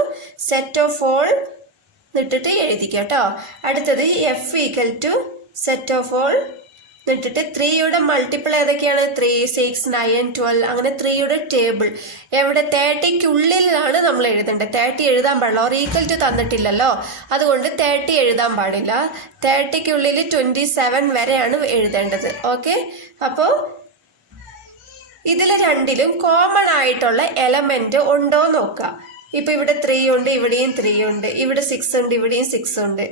set of all എന്നിട്ടിട്ട് എഴുതിക്കാം കേട്ടോ. അടുത്തത് F equal to set of all എന്നിട്ടിട്ട് 3യുടെ മൾട്ടിപ്പിൾ ഏതൊക്കെയാണ്? 3, 6, 9, 12 അങ്ങനെ 3യുടെ ടേബിൾ. എവിടെ? 30ക്കുള്ളിലാണ് നമ്മൾ എഴുതേണ്ടത്. 30 എഴുതാൻ പാടില്ല. ഓർ ഈക്വൽ ടു തന്നിട്ടില്ലല്ലോ, അതുകൊണ്ട് 30 എഴുതാൻ പാടില്ല. 30ക്കുള്ളിൽ 27 വരെയാണ് എഴുതേണ്ടത്. ഓക്കെ. അപ്പോൾ ഇതിൽ 2ലും കോമൺ ആയിട്ടുള്ള എലമെന്റ് ഉണ്ടോ നോക്കുക. ഇപ്പൊ ഇവിടെ 3 ഉണ്ട്, ഇവിടെയും 3 ഉണ്ട്, ഇവിടെ 6 ഉണ്ട്, ഇവിടെയും 6 ഉണ്ട്,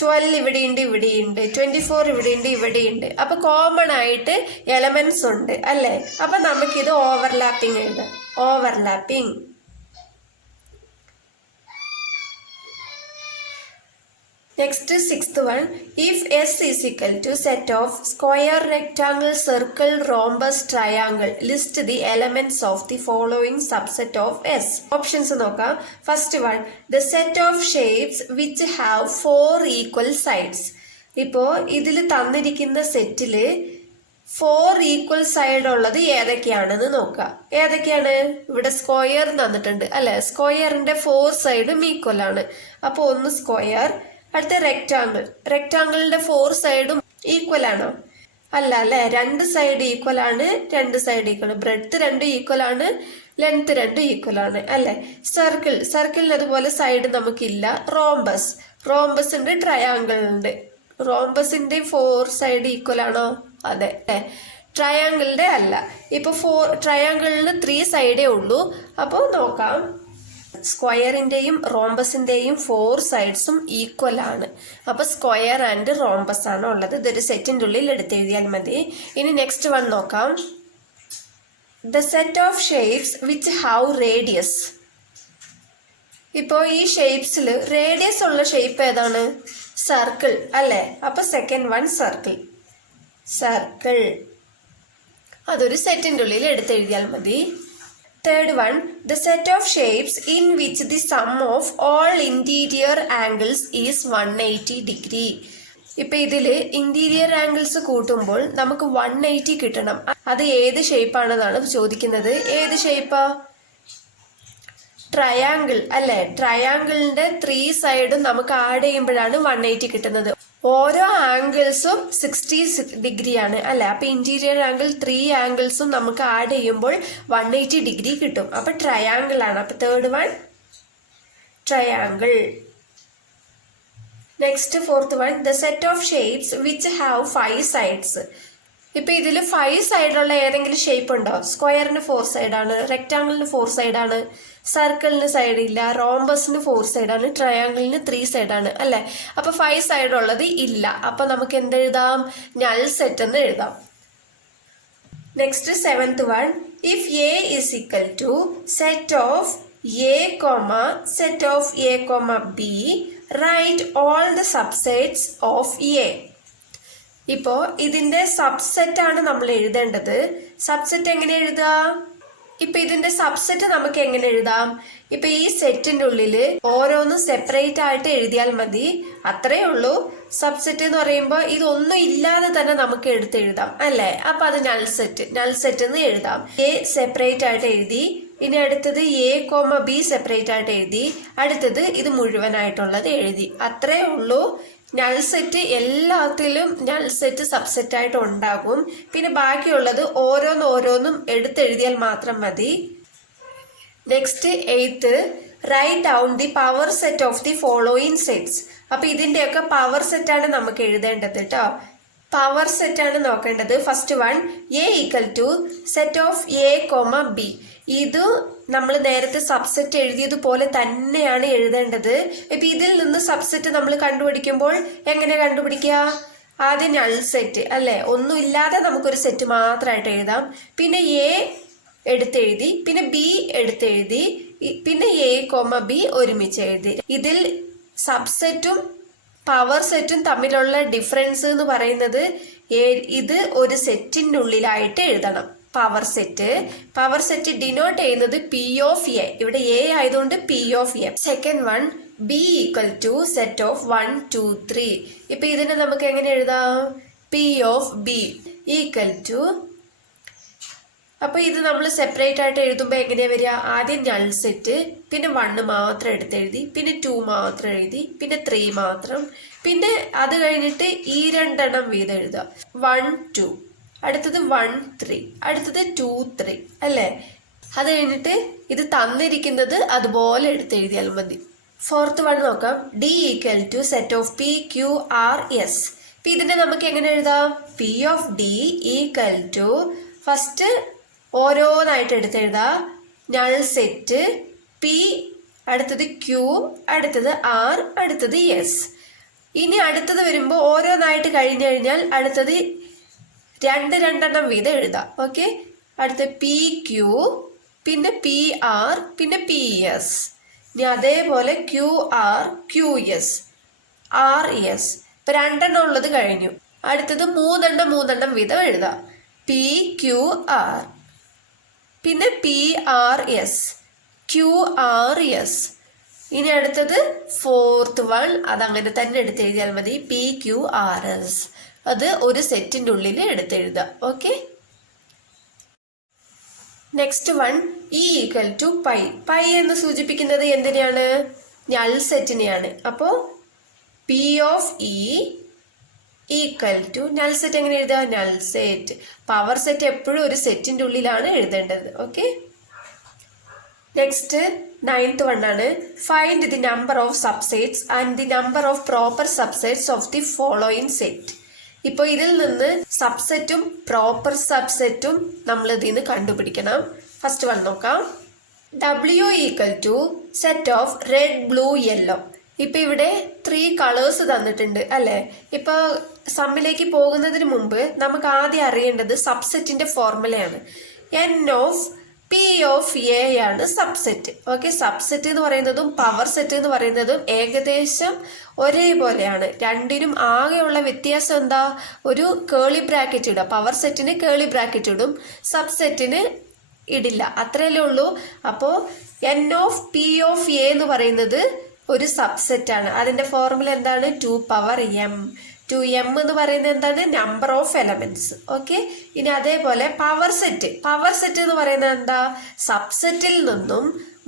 12 ഇവിടെയുണ്ട്, ഇവിടെയുണ്ട്, 24 ഇവിടെയുണ്ട്, ഇവിടെയുണ്ട്. അപ്പൊ കോമൺ ആയിട്ട് എലമെന്റ്സ് ഉണ്ട് അല്ലേ? അപ്പൊ നമുക്കിത് ഓവർലാപ്പിംഗ് എഴുതാം. Overlapping. Next, sixth one, if S is equal to set of square, rectangle, circle, rhombus, triangle, list the elements of the following subset of S. Options നോക്കാം. First one, the set of shapes which have 4 equal sides. ഇപ്പോൾ ഇതിൽ തന്നിരിക്കുന്ന സെറ്റില് 4 equal side ഉള്ളത് ഏതൊക്കെയാണെന്ന് നോക്കാം. ഏതൊക്കെയാണ്? ഇവിടെ square തന്നിട്ടുണ്ട് അല്ലെ? സ്ക്വയറിന്റെ 4 സൈഡും ഈക്വൽ ആണ്. അപ്പോൾ ഒന്ന് സ്ക്വയർ. അടുത്ത റെക്റ്റാങ്കിൾ. റെക്റ്റാങ്കിളിന്റെ 4 സൈഡും ഈക്വൽ ആണോ? അല്ല അല്ലെ? 2 സൈഡ് ഈക്വൽ ആണ്, 2 സൈഡ് ഈക്വൽ. ബ്രെഡ്ത്ത് 2 ഈക്വൽ ആണ്, ലെങ്ത് 2 ഈക്വൽ ആണ് അല്ലെ? സർക്കിൾ. സർക്കിളിന് അതുപോലെ സൈഡ് നമുക്കില്ല. റോംബസ്. റോംബസ് ഉണ്ട്, ട്രയാങ്കിൾ ഉണ്ട്. റോംബസിന്റെ 4 സൈഡ് ഈക്വൽ ആണോ? അതെ. ട്രയാങ്കിളിന്റെ അല്ല. ഇപ്പൊ ട്രയാങ്കിളിന് 3 സൈഡേ ഉള്ളൂ. അപ്പോൾ നോക്കാം. സ്ക്വയറിന്റെയും റോംബസിന്റെയും 4 സൈഡ്സും ഈക്വൽ ആണ്. അപ്പൊ സ്ക്വയർ ആൻഡ് റോംബസ് ആണ് ഉള്ളത്. ഇതൊരു സെറ്റിന്റെ ഉള്ളിൽ എടുത്തെഴുതിയാൽ മതി. ഇനി നെക്സ്റ്റ് വൺ നോക്കാം. The set of shapes which have radius. ഇപ്പോ ഈ ഷേപ്സിൽ റേഡിയസ് ഉള്ള ഷേപ്പ് ഏതാണ്? സർക്കിൾ അല്ലെ? അപ്പൊ സെക്കൻഡ് വൺ സർക്കിൾ. സർക്കിൾ അതൊരു സെറ്റിന്റെ ഉള്ളിൽ എടുത്തെഴുതിയാൽ മതി. Third one, the set of shapes in which the sum of all interior angles is 180 degree. ഇപ്പൊ ഇതില് ഇന്റീരിയർ ആംഗിൾസ് കൂട്ടുമ്പോൾ നമുക്ക് 180 കിട്ടണം. അത് ഏത് ഷേപ്പാണെന്നാണ് ചോദിക്കുന്നത്. ഏത് ഷേപ്പാ? ട്രയാങ്കിൾ അല്ലെ? ട്രയാങ്കിളിന്റെ 3 സൈഡും നമുക്ക് ആഡ് ചെയ്യുമ്പോഴാണ് 180 കിട്ടുന്നത്. ഓരോ ആംഗിൾസും 60 ഡിഗ്രി ആണ് അല്ലെ? അപ്പൊ ഇന്റീരിയർ ആംഗിൾ 3 ആംഗിൾസും നമുക്ക് ആഡ് ചെയ്യുമ്പോൾ 180 ഡിഗ്രി കിട്ടും. അപ്പൊ ട്രയാങ്കിൾ ആണ്. അപ്പൊ third one triangle. Next fourth one, the set of shapes which have 5 sides. ഇപ്പൊ ഇതിൽ 5 സൈഡുള്ള ഏതെങ്കിലും ഷേപ്പ് ഉണ്ടോ? സ്ക്വയറിന് 4 സൈഡാണ്, റെക്ടാങ്കിളിന് 4 സൈഡാണ്, സർക്കിളിന് സൈഡ് ഇല്ല, റോംബസിന് 4 സൈഡാണ്, ട്രയാങ്കിളിന് 3 സൈഡാണ് അല്ലെ? അപ്പൊ 5 സൈഡ് ഉള്ളത് ഇല്ല. അപ്പൊ നമുക്ക് എന്തെഴുതാം? നൾ സെറ്റ് എന്ന് എഴുതാം. Next seventh one, if A is equal to set of A comma set of A comma B, write all the subsets of A. ഇപ്പോ ഇതിന്റെ സബ്സെറ്റ് ആണ് നമ്മൾ എഴുതേണ്ടത്. സബ്സെറ്റ് എങ്ങനെ എഴുതുക? ഇപ്പൊ ഇതിന്റെ സബ്സെറ്റ് നമുക്ക് എങ്ങനെ എഴുതാം? ഇപ്പൊ ഈ സെറ്റിന്റെ ഉള്ളില് ഓരോന്നും സെപ്പറേറ്റ് ആയിട്ട് എഴുതിയാൽ മതി. അത്രേ ഉള്ളൂ. സബ്സെറ്റ് എന്ന് പറയുമ്പോൾ ഇതൊന്നും ഇല്ലാതെ തന്നെ നമുക്ക് എടുത്തെഴുതാം അല്ലെ? അപ്പൊ അത് നൾ സെറ്റ്. നൾ സെറ്റ് എന്ന് എഴുതാം. എ സെപ്പറേറ്റ് ആയിട്ട് എഴുതി. ഇനി അടുത്തത് എ കോമ ബി സെപ്പറേറ്റ് ആയിട്ട് എഴുതി. അടുത്തത് ഇത് മുഴുവനായിട്ടുള്ളത് എഴുതി. അത്രേ ഉള്ളൂ. നൾ സെറ്റ് എല്ലാത്തിലും നൾ സെറ്റ് സബ്സെറ്റ് ആയിട്ട് ഉണ്ടാകും. പിന്നെ ബാക്കിയുള്ളത് ഓരോന്നും എടുത്തെഴുതിയാൽ മാത്രം മതി. Next eighth, write down the power set of the following sets. അപ്പൊ ഇതിന്റെയൊക്കെ പവർ സെറ്റ് ആണ് നമുക്ക് എഴുതേണ്ടത് കേട്ടോ. പവർ സെറ്റ് ആണ് നോക്കേണ്ടത്. First one, A equal to set of A comma B. ഇത് നമ്മൾ നേരത്തെ സബ്സെറ്റ് എഴുതിയതുപോലെ തന്നെയാണ് എഴുതേണ്ടത്. ഇപ്പൊ ഇതിൽ നിന്ന് സബ്സെറ്റ് നമ്മൾ കണ്ടുപിടിക്കുമ്പോൾ എങ്ങനെ കണ്ടുപിടിക്കുക? ആദ്യം നൾ സെറ്റ് അല്ലെ? ഒന്നുമില്ലാതെ നമുക്കൊരു സെറ്റ് മാത്രമായിട്ട് എഴുതാം. പിന്നെ എ എടുത്തെഴുതി, പിന്നെ ബി എടുത്തെഴുതി, പിന്നെ എ കോമ ബി ഒരുമിച്ച് എഴുതി. ഇതിൽ സബ്സെറ്റും പവർ സെറ്റും തമ്മിലുള്ള ഡിഫറൻസ് എന്ന് പറയുന്നത് ഇത് ഒരു സെറ്റിൻ്റെ ഉള്ളിലായിട്ട് എഴുതണം. പവർ സെറ്റ് ഡിനോട്ട് ചെയ്യുന്നത് പി ഓഫ് എ. ഇവിടെ എ ആയതുകൊണ്ട് P of A. Second one, B equal to set of 1 2 3. ഇപ്പൊ ഇതിനെ നമുക്ക് എങ്ങനെ എഴുതാം? P of B equal to, അപ്പൊ ഇത് നമ്മൾ സെപ്പറേറ്റ് ആയിട്ട് എഴുതുമ്പോൾ എങ്ങനെയാ വരിക? ആദ്യം നൾ സെറ്റ്, പിന്നെ 1 മാത്രം എടുത്തെഴുതി, പിന്നെ 2 മാത്രം എഴുതി, പിന്നെ 3 മാത്രം, പിന്നെ അത് കഴിഞ്ഞിട്ട് ഈ 2 എണ്ണം വീതം എഴുതുക. 1 2, അടുത്തത് 1 3, അടുത്തത് 2 3 അല്ലേ? അത് കഴിഞ്ഞിട്ട് ഇത് തന്നിരിക്കുന്നത് അതുപോലെ എടുത്തെഴുതിയാൽ മതി. ഫോർത്ത് വൺ നോക്കാം. D equal to set of P Q R S. ഇപ്പൊ ഇതിനെ നമുക്ക് എങ്ങനെ എഴുതാം? P of D equal to, first ഓരോന്നായിട്ട് എടുത്തെഴുതാം. നൾ സെറ്റ് പി, അടുത്തത് ക്യൂ, അടുത്തത് ആർ, അടുത്തത് എസ്. ഇനി അടുത്തത് വരുമ്പോൾ ഓരോന്നായിട്ട് കഴിഞ്ഞു കഴിഞ്ഞാൽ അടുത്തത് രണ്ടെണ്ണം വീതം എഴുതാം. ഓക്കെ, അടുത്ത പി ക്യൂ, പിന്നെ പി ആർ, പിന്നെ പി എസ്. ഇനി അതേപോലെ Q R, Q S, R S. ഇപ്പൊ രണ്ടെണ്ണം ഉള്ളത് കഴിഞ്ഞു. അടുത്തത് മൂന്നെണ്ണം വീതം എഴുതാം. പി ക്യൂ ആർ, പിന്നെ P R S, Q R S. ഇനി അടുത്തത് ഫോർത്ത് വൺ, അതങ്ങനെ തന്നെ എടുത്തെഴുതിയാൽ മതി. P Q R S. അത് ഒരു സെറ്റിന്റെ ഉള്ളിൽ എടുത്തെഴുതാം. Okay, next one E equal to pi. Pi എന്ന് സൂചിപ്പിക്കുന്നത് എന്തിനെയാണ്? നൾ സെറ്റിനെയാണ്. അപ്പോൾ P of E equal to null set. എങ്ങനെ എഴുതുക? Null set. പവർ സെറ്റ് എപ്പോഴും ഒരു സെറ്റിന്റെ ഉള്ളിലാണ് എഴുതേണ്ടത്. ഓക്കെ, നെക്സ്റ്റ് 9th വൺ ആണ്. Find the number of subsets and the number of proper subsets of the following set. ഇപ്പോൾ ഇതിൽ നിന്ന് സബ്സെറ്റും പ്രോപ്പർ സബ്സെറ്റും നമ്മൾ ഇതിൽ നിന്ന് കണ്ടുപിടിക്കണം. ഫസ്റ്റ് വൺ നോക്കാം. W equal to set of red, blue, yellow. ഇപ്പൊ ഇവിടെ 3 കളേഴ്സ് തന്നിട്ടുണ്ട് അല്ലെ. ഇപ്പൊ സമ്മിലേക്ക് പോകുന്നതിന് മുമ്പ് നമുക്ക് ആദ്യം അറിയേണ്ടത് സബ്സെറ്റിന്റെ ഫോർമുലയാണ്. N of P of A ആണ് സബ്സെറ്റ്. ഓക്കെ, സബ്സെറ്റ് എന്ന് പറയുന്നതും പവർ സെറ്റ് എന്ന് പറയുന്നതും ഏകദേശം ഒരേപോലെയാണ്. രണ്ടിനും ആകെയുള്ള വ്യത്യാസം എന്താ? ഒരു കേളി ബ്രാക്കറ്റ് ഇടുക. പവർ സെറ്റിന് കേളി ബ്രാക്കറ്റ് ഇടും, സബ്സെറ്റിന് ഇടില്ല. അത്രയല്ലേ ഉള്ളൂ. അപ്പോൾ N of P of A എന്ന് പറയുന്നത് ഒരു സബ്സെറ്റ് ആണ്. അതിന്റെ ഫോർമുല എന്താണ്? 2m. 2m എന്ന് പറയുന്നത് എന്താണ്? Number of elements. ഓക്കെ, ഇനി അതേപോലെ പവർ സെറ്റ്. പവർ സെറ്റ് എന്ന് പറയുന്നത് എന്താ? സബ്സെറ്റിൽ നിന്നും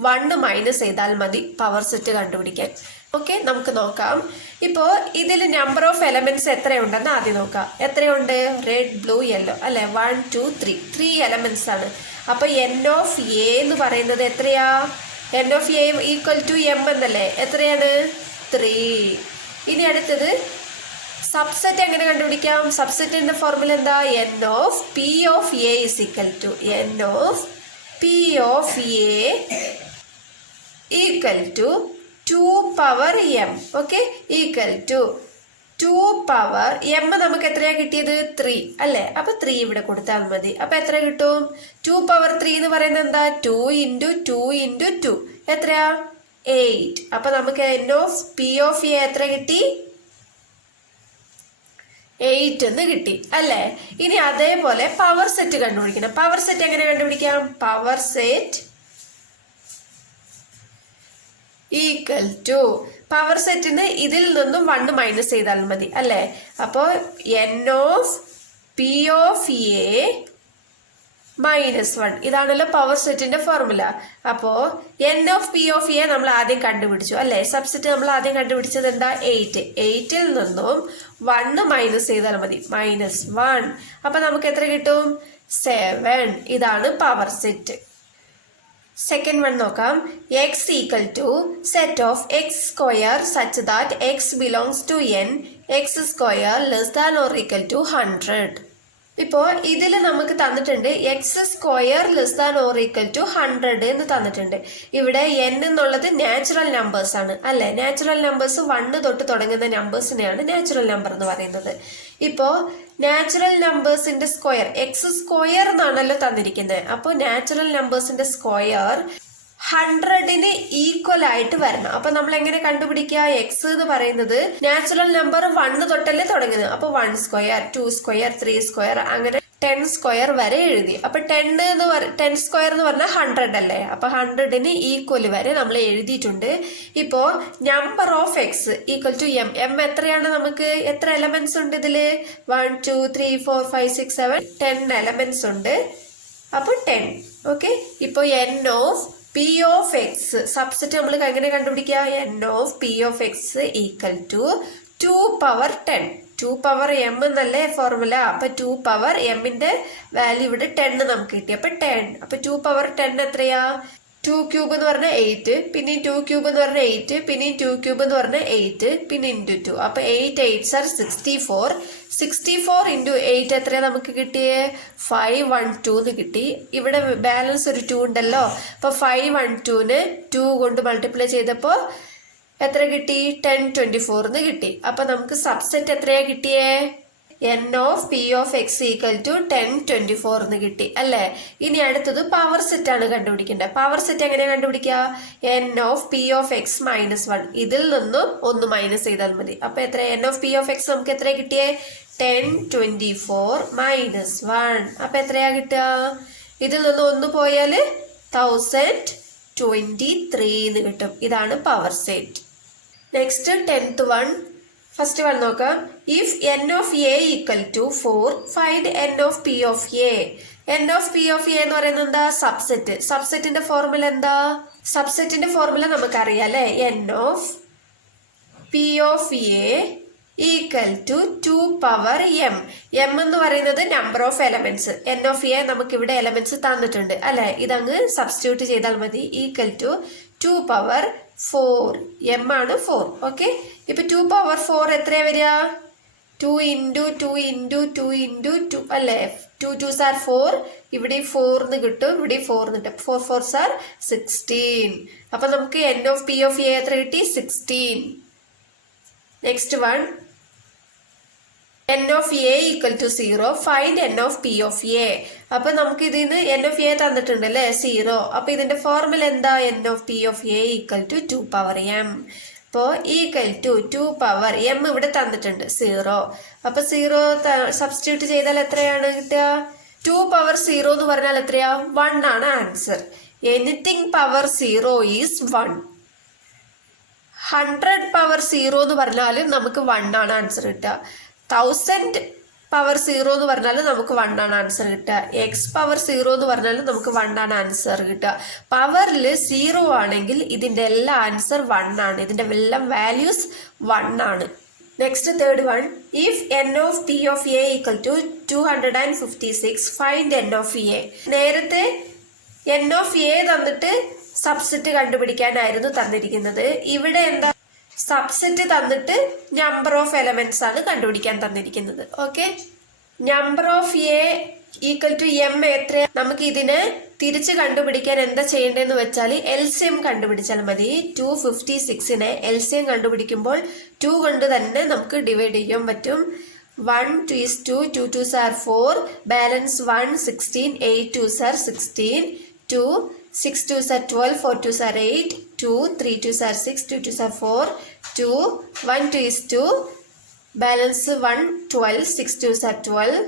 1 മൈനസ് ചെയ്താൽ മതി പവർ സെറ്റ് കണ്ടുപിടിക്കാൻ. ഓക്കെ, നമുക്ക് നോക്കാം. ഇപ്പോ ഇതിൽ നമ്പർ ഓഫ് എലമെന്റ്സ് എത്രയുണ്ടെന്ന് ആദ്യം നോക്കാം. എത്രയുണ്ട്? റെഡ്, ബ്ലൂ, യെല്ലോ അല്ലെ. 1 2 3 എലമെന്റ്സ് ആണ്. അപ്പൊ N ഓഫ് എ എന്ന് പറയുന്നത് എത്രയാ? N of A equal to m എന്നല്ലേ. എത്രയാണ്? 3. ഇനി അടുത്തത് സബ്സെറ്റ് എങ്ങനെ കണ്ടുപിടിക്കാം? സബ്സെറ്റിന്റെ ഫോർമുല എന്താ? N of P of A is equal to N of P of A equal to 2 power m. Okay, equal to 2 power m. നമുക്ക് എത്രയാ കിട്ടിയത്? 3 അല്ലെ. അപ്പൊ 3 ഇവിടെ കൊടുത്താൽ മതി. അപ്പൊ എത്ര കിട്ടും? 2 പവർ 3 എന്ന് പറയുന്നത് എന്താ? 2 ഇൻറ്റു 2 ഇൻറ്റു 2 എത്രയാ? 8. അപ്പൊ നമുക്ക് N of P of A എത്ര കിട്ടി? 8 എന്ന് കിട്ടി അല്ലേ. ഇനി അതേപോലെ പവർ സെറ്റ് കണ്ടുപിടിക്കണം. പവർ സെറ്റ് എങ്ങനെ കണ്ടുപിടിക്കാം? Power set equal to power സെറ്റിന് ഇതിൽ നിന്നും 1 മൈനസ് ചെയ്താൽ മതി അല്ലേ. അപ്പോൾ N of P of A -1 ഇതാണല്ലോ പവർ സെറ്റിന്റെ ഫോർമുല. അപ്പോ N of P of A നമ്മൾ ആദ്യം കണ്ടുപിടിച്ചു അല്ലെ. സബ്സെറ്റ് നമ്മൾ ആദ്യം കണ്ടുപിടിച്ചത് എന്താ? 8. 8ൽ നിന്നും 1 മൈനസ് ചെയ്താൽ മതി, -1. അപ്പൊ നമുക്ക് എത്ര കിട്ടും? 7. ഇതാണ് പവർ സെറ്റ്. സെക്കൻഡ് വൺ നോക്കാം. x equal to set of x square such that x belongs to n, x square less than or equal to 100. ഇപ്പോൾ ഇതിൽ നമുക്ക് തന്നിട്ടുണ്ട് x square less than or equal to 100 എന്ന് തന്നിട്ടുണ്ട്. ഇവിടെ n എന്നുള്ളത് natural numbers ആണ് അല്ലെ. നാച്ചുറൽ നമ്പേഴ്സ് 1 തൊട്ട് തുടങ്ങുന്ന നമ്പേഴ്സിനെയാണ് നാച്ചുറൽ നമ്പർ എന്ന് പറയുന്നത്. ഇപ്പോ നാച്ചുറൽ നമ്പേഴ്സിന്റെ സ്ക്വയർ എക്സ് സ്ക്വയർ എന്നാണല്ലോ തന്നിരിക്കുന്നത്. അപ്പോൾ നാച്ചുറൽ നമ്പേഴ്സിന്റെ സ്ക്വയർ 100ന് ഈക്വൽ ആയിട്ട് വരണം. അപ്പൊ നമ്മൾ എങ്ങനെ കണ്ടുപിടിക്കുക? എക്സ് എന്ന് പറയുന്നത് നാച്ചുറൽ നമ്പർ 1 തൊട്ടല്ലേ തുടങ്ങുന്നത്. അപ്പൊ 1 സ്ക്വയർ 2 സ്ക്വയർ 3 സ്ക്വയർ അങ്ങനെ 10 സ്ക്വയർ വരെ എഴുതി. അപ്പൊ 10 സ്ക്വയർ എന്ന് പറഞ്ഞാൽ 100 അല്ലേ. അപ്പൊ 100ന് ഈക്വൽ വരെ നമ്മൾ എഴുതിയിട്ടുണ്ട്. ഇപ്പോ number of x equal to m. m എത്രയാണ്? നമുക്ക് എത്ര എലമെന്റ്സ് ഉണ്ട് ഇതില്? 1 2 3 4 5 6 7 10 എലമെന്റ്സ് ഉണ്ട്. അപ്പൊ 10. ഓക്കെ, ഇപ്പൊ n of P of x subset നമ്മൾ എങ്ങനെ കണ്ടുപിടിക്കുക? N of P of x equal to 2 power 10. 2 power m എന്നല്ലേ ഫോർമുല. അപ്പൊ 2 പവർ mന്റെ വാല്യൂ ഇവിടെ 10 നമുക്ക് കിട്ടി. അപ്പൊ 10. അപ്പൊ 2 പവർ 10 എത്രയാ? 2 ക്യൂബ് എന്ന് പറഞ്ഞാൽ 8, പിന്നെ 2 ക്യൂബ് എന്ന് പറഞ്ഞാൽ 8, പിന്നെ 2 ക്യൂബ് എന്ന് പറഞ്ഞാൽ 8, പിന്നെ ഇൻറ്റു 2. അപ്പൊ 8 8s are 64. 64 ഇൻറ്റു 8 എത്രയാ നമുക്ക് കിട്ടിയേ? 512 എന്ന് കിട്ടി. ഇവിടെ ബാലൻസ് ഒരു 2 ഉണ്ടല്ലോ. അപ്പൊ 512നെ 2 കൊണ്ട് മൾട്ടിപ്ലൈ ചെയ്തപ്പോൾ എത്ര കിട്ടി? 1024 എന്ന് കിട്ടി. അപ്പൊ നമുക്ക് സബ്സെറ്റ് എത്രയാ കിട്ടിയേ? n of p of x equal to 1024 എന്ന് കിട്ടി അല്ലേ. ഇനി അടുത്തത് പവർ സെറ്റ് ആണ് കണ്ടുപിടിക്കേണ്ടത്. പവർ സെറ്റ് എങ്ങനെയാ കണ്ടുപിടിക്കുക? n of p of x minus 1. ഇതിൽ നിന്നും ഒന്ന് മൈനസ് ചെയ്താൽ മതി. അപ്പൊ എത്ര? n of p of x നമുക്ക് എത്ര കിട്ടിയേ? 1024 minus 1. അപ്പൊ എത്രയാ കിട്ടുക? ഇതിൽ നിന്ന് ഒന്ന് പോയാൽ 1023 എന്ന് കിട്ടും. ഇതാണ് power set. Next 10th one. First one നോക്കാം. If n of a equal to 4, find n of p of a. n of p of a എന്ന് പറയുന്നത് എന്താ? സബ്സെറ്റ്. സബ്സെറ്റിന്റെ ഫോർമുല എന്താ? സബ്സെറ്റിന്റെ ഫോർമുല നമുക്കറിയാം അല്ലെ. n of p of a equal to 2 power m. m എന്ന് പറയുന്നത് number of elements. n of a നമുക്ക് ഇവിടെ എലമെന്റ്സ് തന്നിട്ടുണ്ട് അല്ലെ. ഇതങ്ങ് സബ്സ്റ്റിറ്റ്യൂട്ട് ചെയ്താൽ മതി. Equal to 2 power 4. m ആണ് 4. ഓക്കെ. ഇപ്പൊ 2 പവർ 4 എത്രയാ വരിക? 2 ഇൻറ്റു 2 ഇൻറ്റു 2 ഇൻറ്റു 2 അല്ലേ. 2 2s are 4. ഇവിടെ 4 എന്ന് കിട്ടും, ഇവിടെ 4 എന്ന് കിട്ടും. 4 4s are 16. അപ്പൊ നമുക്ക് n of p of a എത്ര കിട്ടി? 16. Next one. n of a equal to 0. Find n of p of a. അപ്പൊ നമുക്ക് ഇതിന്ന് n of a തന്നിട്ടുണ്ട് അല്ലേ, 0. അപ്പൊ ഇതിന്റെ ഫോർമുല എന്താ? n of p of a equal to 2 power m. അപ്പോ ഈക്വൽ ടു 2 പവർ m ഇവിടെ തന്നിട്ടുണ്ട് 0. അപ്പൊ 0 സബ്സ്റ്റിറ്റ്യൂട്ട് ചെയ്താൽ എത്രയാണ് കിട്ടുക? 2 പവർ 0 എന്ന് പറഞ്ഞാൽ എത്രയാ? 1 ആണ് answer. Anything power 0 is 1. 100 power 0 എന്ന് പറഞ്ഞാലും നമുക്ക് 1 ആണ് ആൻസർ കിട്ടുക. 1000 പവർ 0 എന്ന് പറഞ്ഞാലും നമുക്ക് 1 ആണ് ആൻസർ കിട്ടുക. എക്സ് പവർ 0 എന്ന് പറഞ്ഞാലും നമുക്ക് 1 ആണ് ആൻസർ കിട്ടുക. പവറിൽ 0 ആണെങ്കിൽ ഇതിന്റെ എല്ലാ ആൻസർ 1 ആണ്. ഇതിന്റെ എല്ലാം വാല്യൂസ് 1 ആണ്. Next third one. If n of p of a equal to 256, find n of a. നേരത്തെ n of a തന്നിട്ട് സബ്സെറ്റ് കണ്ടുപിടിക്കാനായിരുന്നു തന്നിരിക്കുന്നത്. ഇവിടെ എന്താ? സബ്സെറ്റ് തന്നിട്ട് നമ്പർ ഓഫ് എലമെന്റ്സ് ആണ് കണ്ടുപിടിക്കാൻ തന്നിരിക്കുന്നത്. Okay. Number of A equal to M എത്രയാ? നമുക്ക് ഇതിനെ തിരിച്ച് കണ്ടുപിടിക്കാൻ എന്താ ചെയ്യേണ്ടതെന്ന് വെച്ചാൽ LCM കണ്ടുപിടിച്ചാൽ മതി. 256നെ LCM കണ്ടുപിടിക്കുമ്പോൾ 2 കൊണ്ട് തന്നെ നമുക്ക് ഡിവൈഡ് ചെയ്യാൻ പറ്റും. 1 2 is 2, 2 2s are 4, balance 1 16, 8 2s are 16, 2 6 2s are 12, 4 2s are 8, 2 3 2s are 6, 2 2s are 4, 2 1 2 is 2, balance 1 12, 6 2s are 12,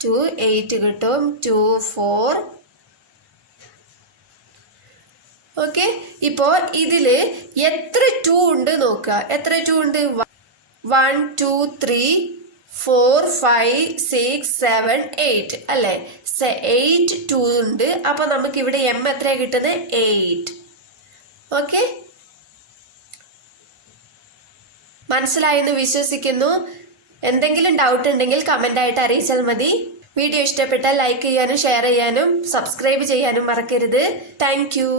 2 8 കിട്ടും, 2 4. ഓക്കെ. ഇപ്പോ ഇതില് എത്ര 2 ഉണ്ട് നോക്കുക. എത്ര 2 ഉണ്ട്? 1 2 3 4 5 6 7 8 അല്ലേ. 8 2 ഉണ്ട്. അപ്പൊ നമുക്ക് ഇവിടെ m എത്രയാണ് കിട്ടുന്നത്? 8. ഓക്കെ. മനസ്സിലായെന്ന് വിശ്വസിക്കുന്നു. എന്തെങ്കിലും ഡൗട്ട് ഉണ്ടെങ്കിൽ കമന്റ് ആയിട്ട് അറിയിച്ചാൽ മതി. വീഡിയോ ഇഷ്ടപ്പെട്ടാൽ ലൈക്ക് ചെയ്യാനും ഷെയർ ചെയ്യാനും സബ്സ്ക്രൈബ് ചെയ്യാനും മറക്കരുത്. Thank you.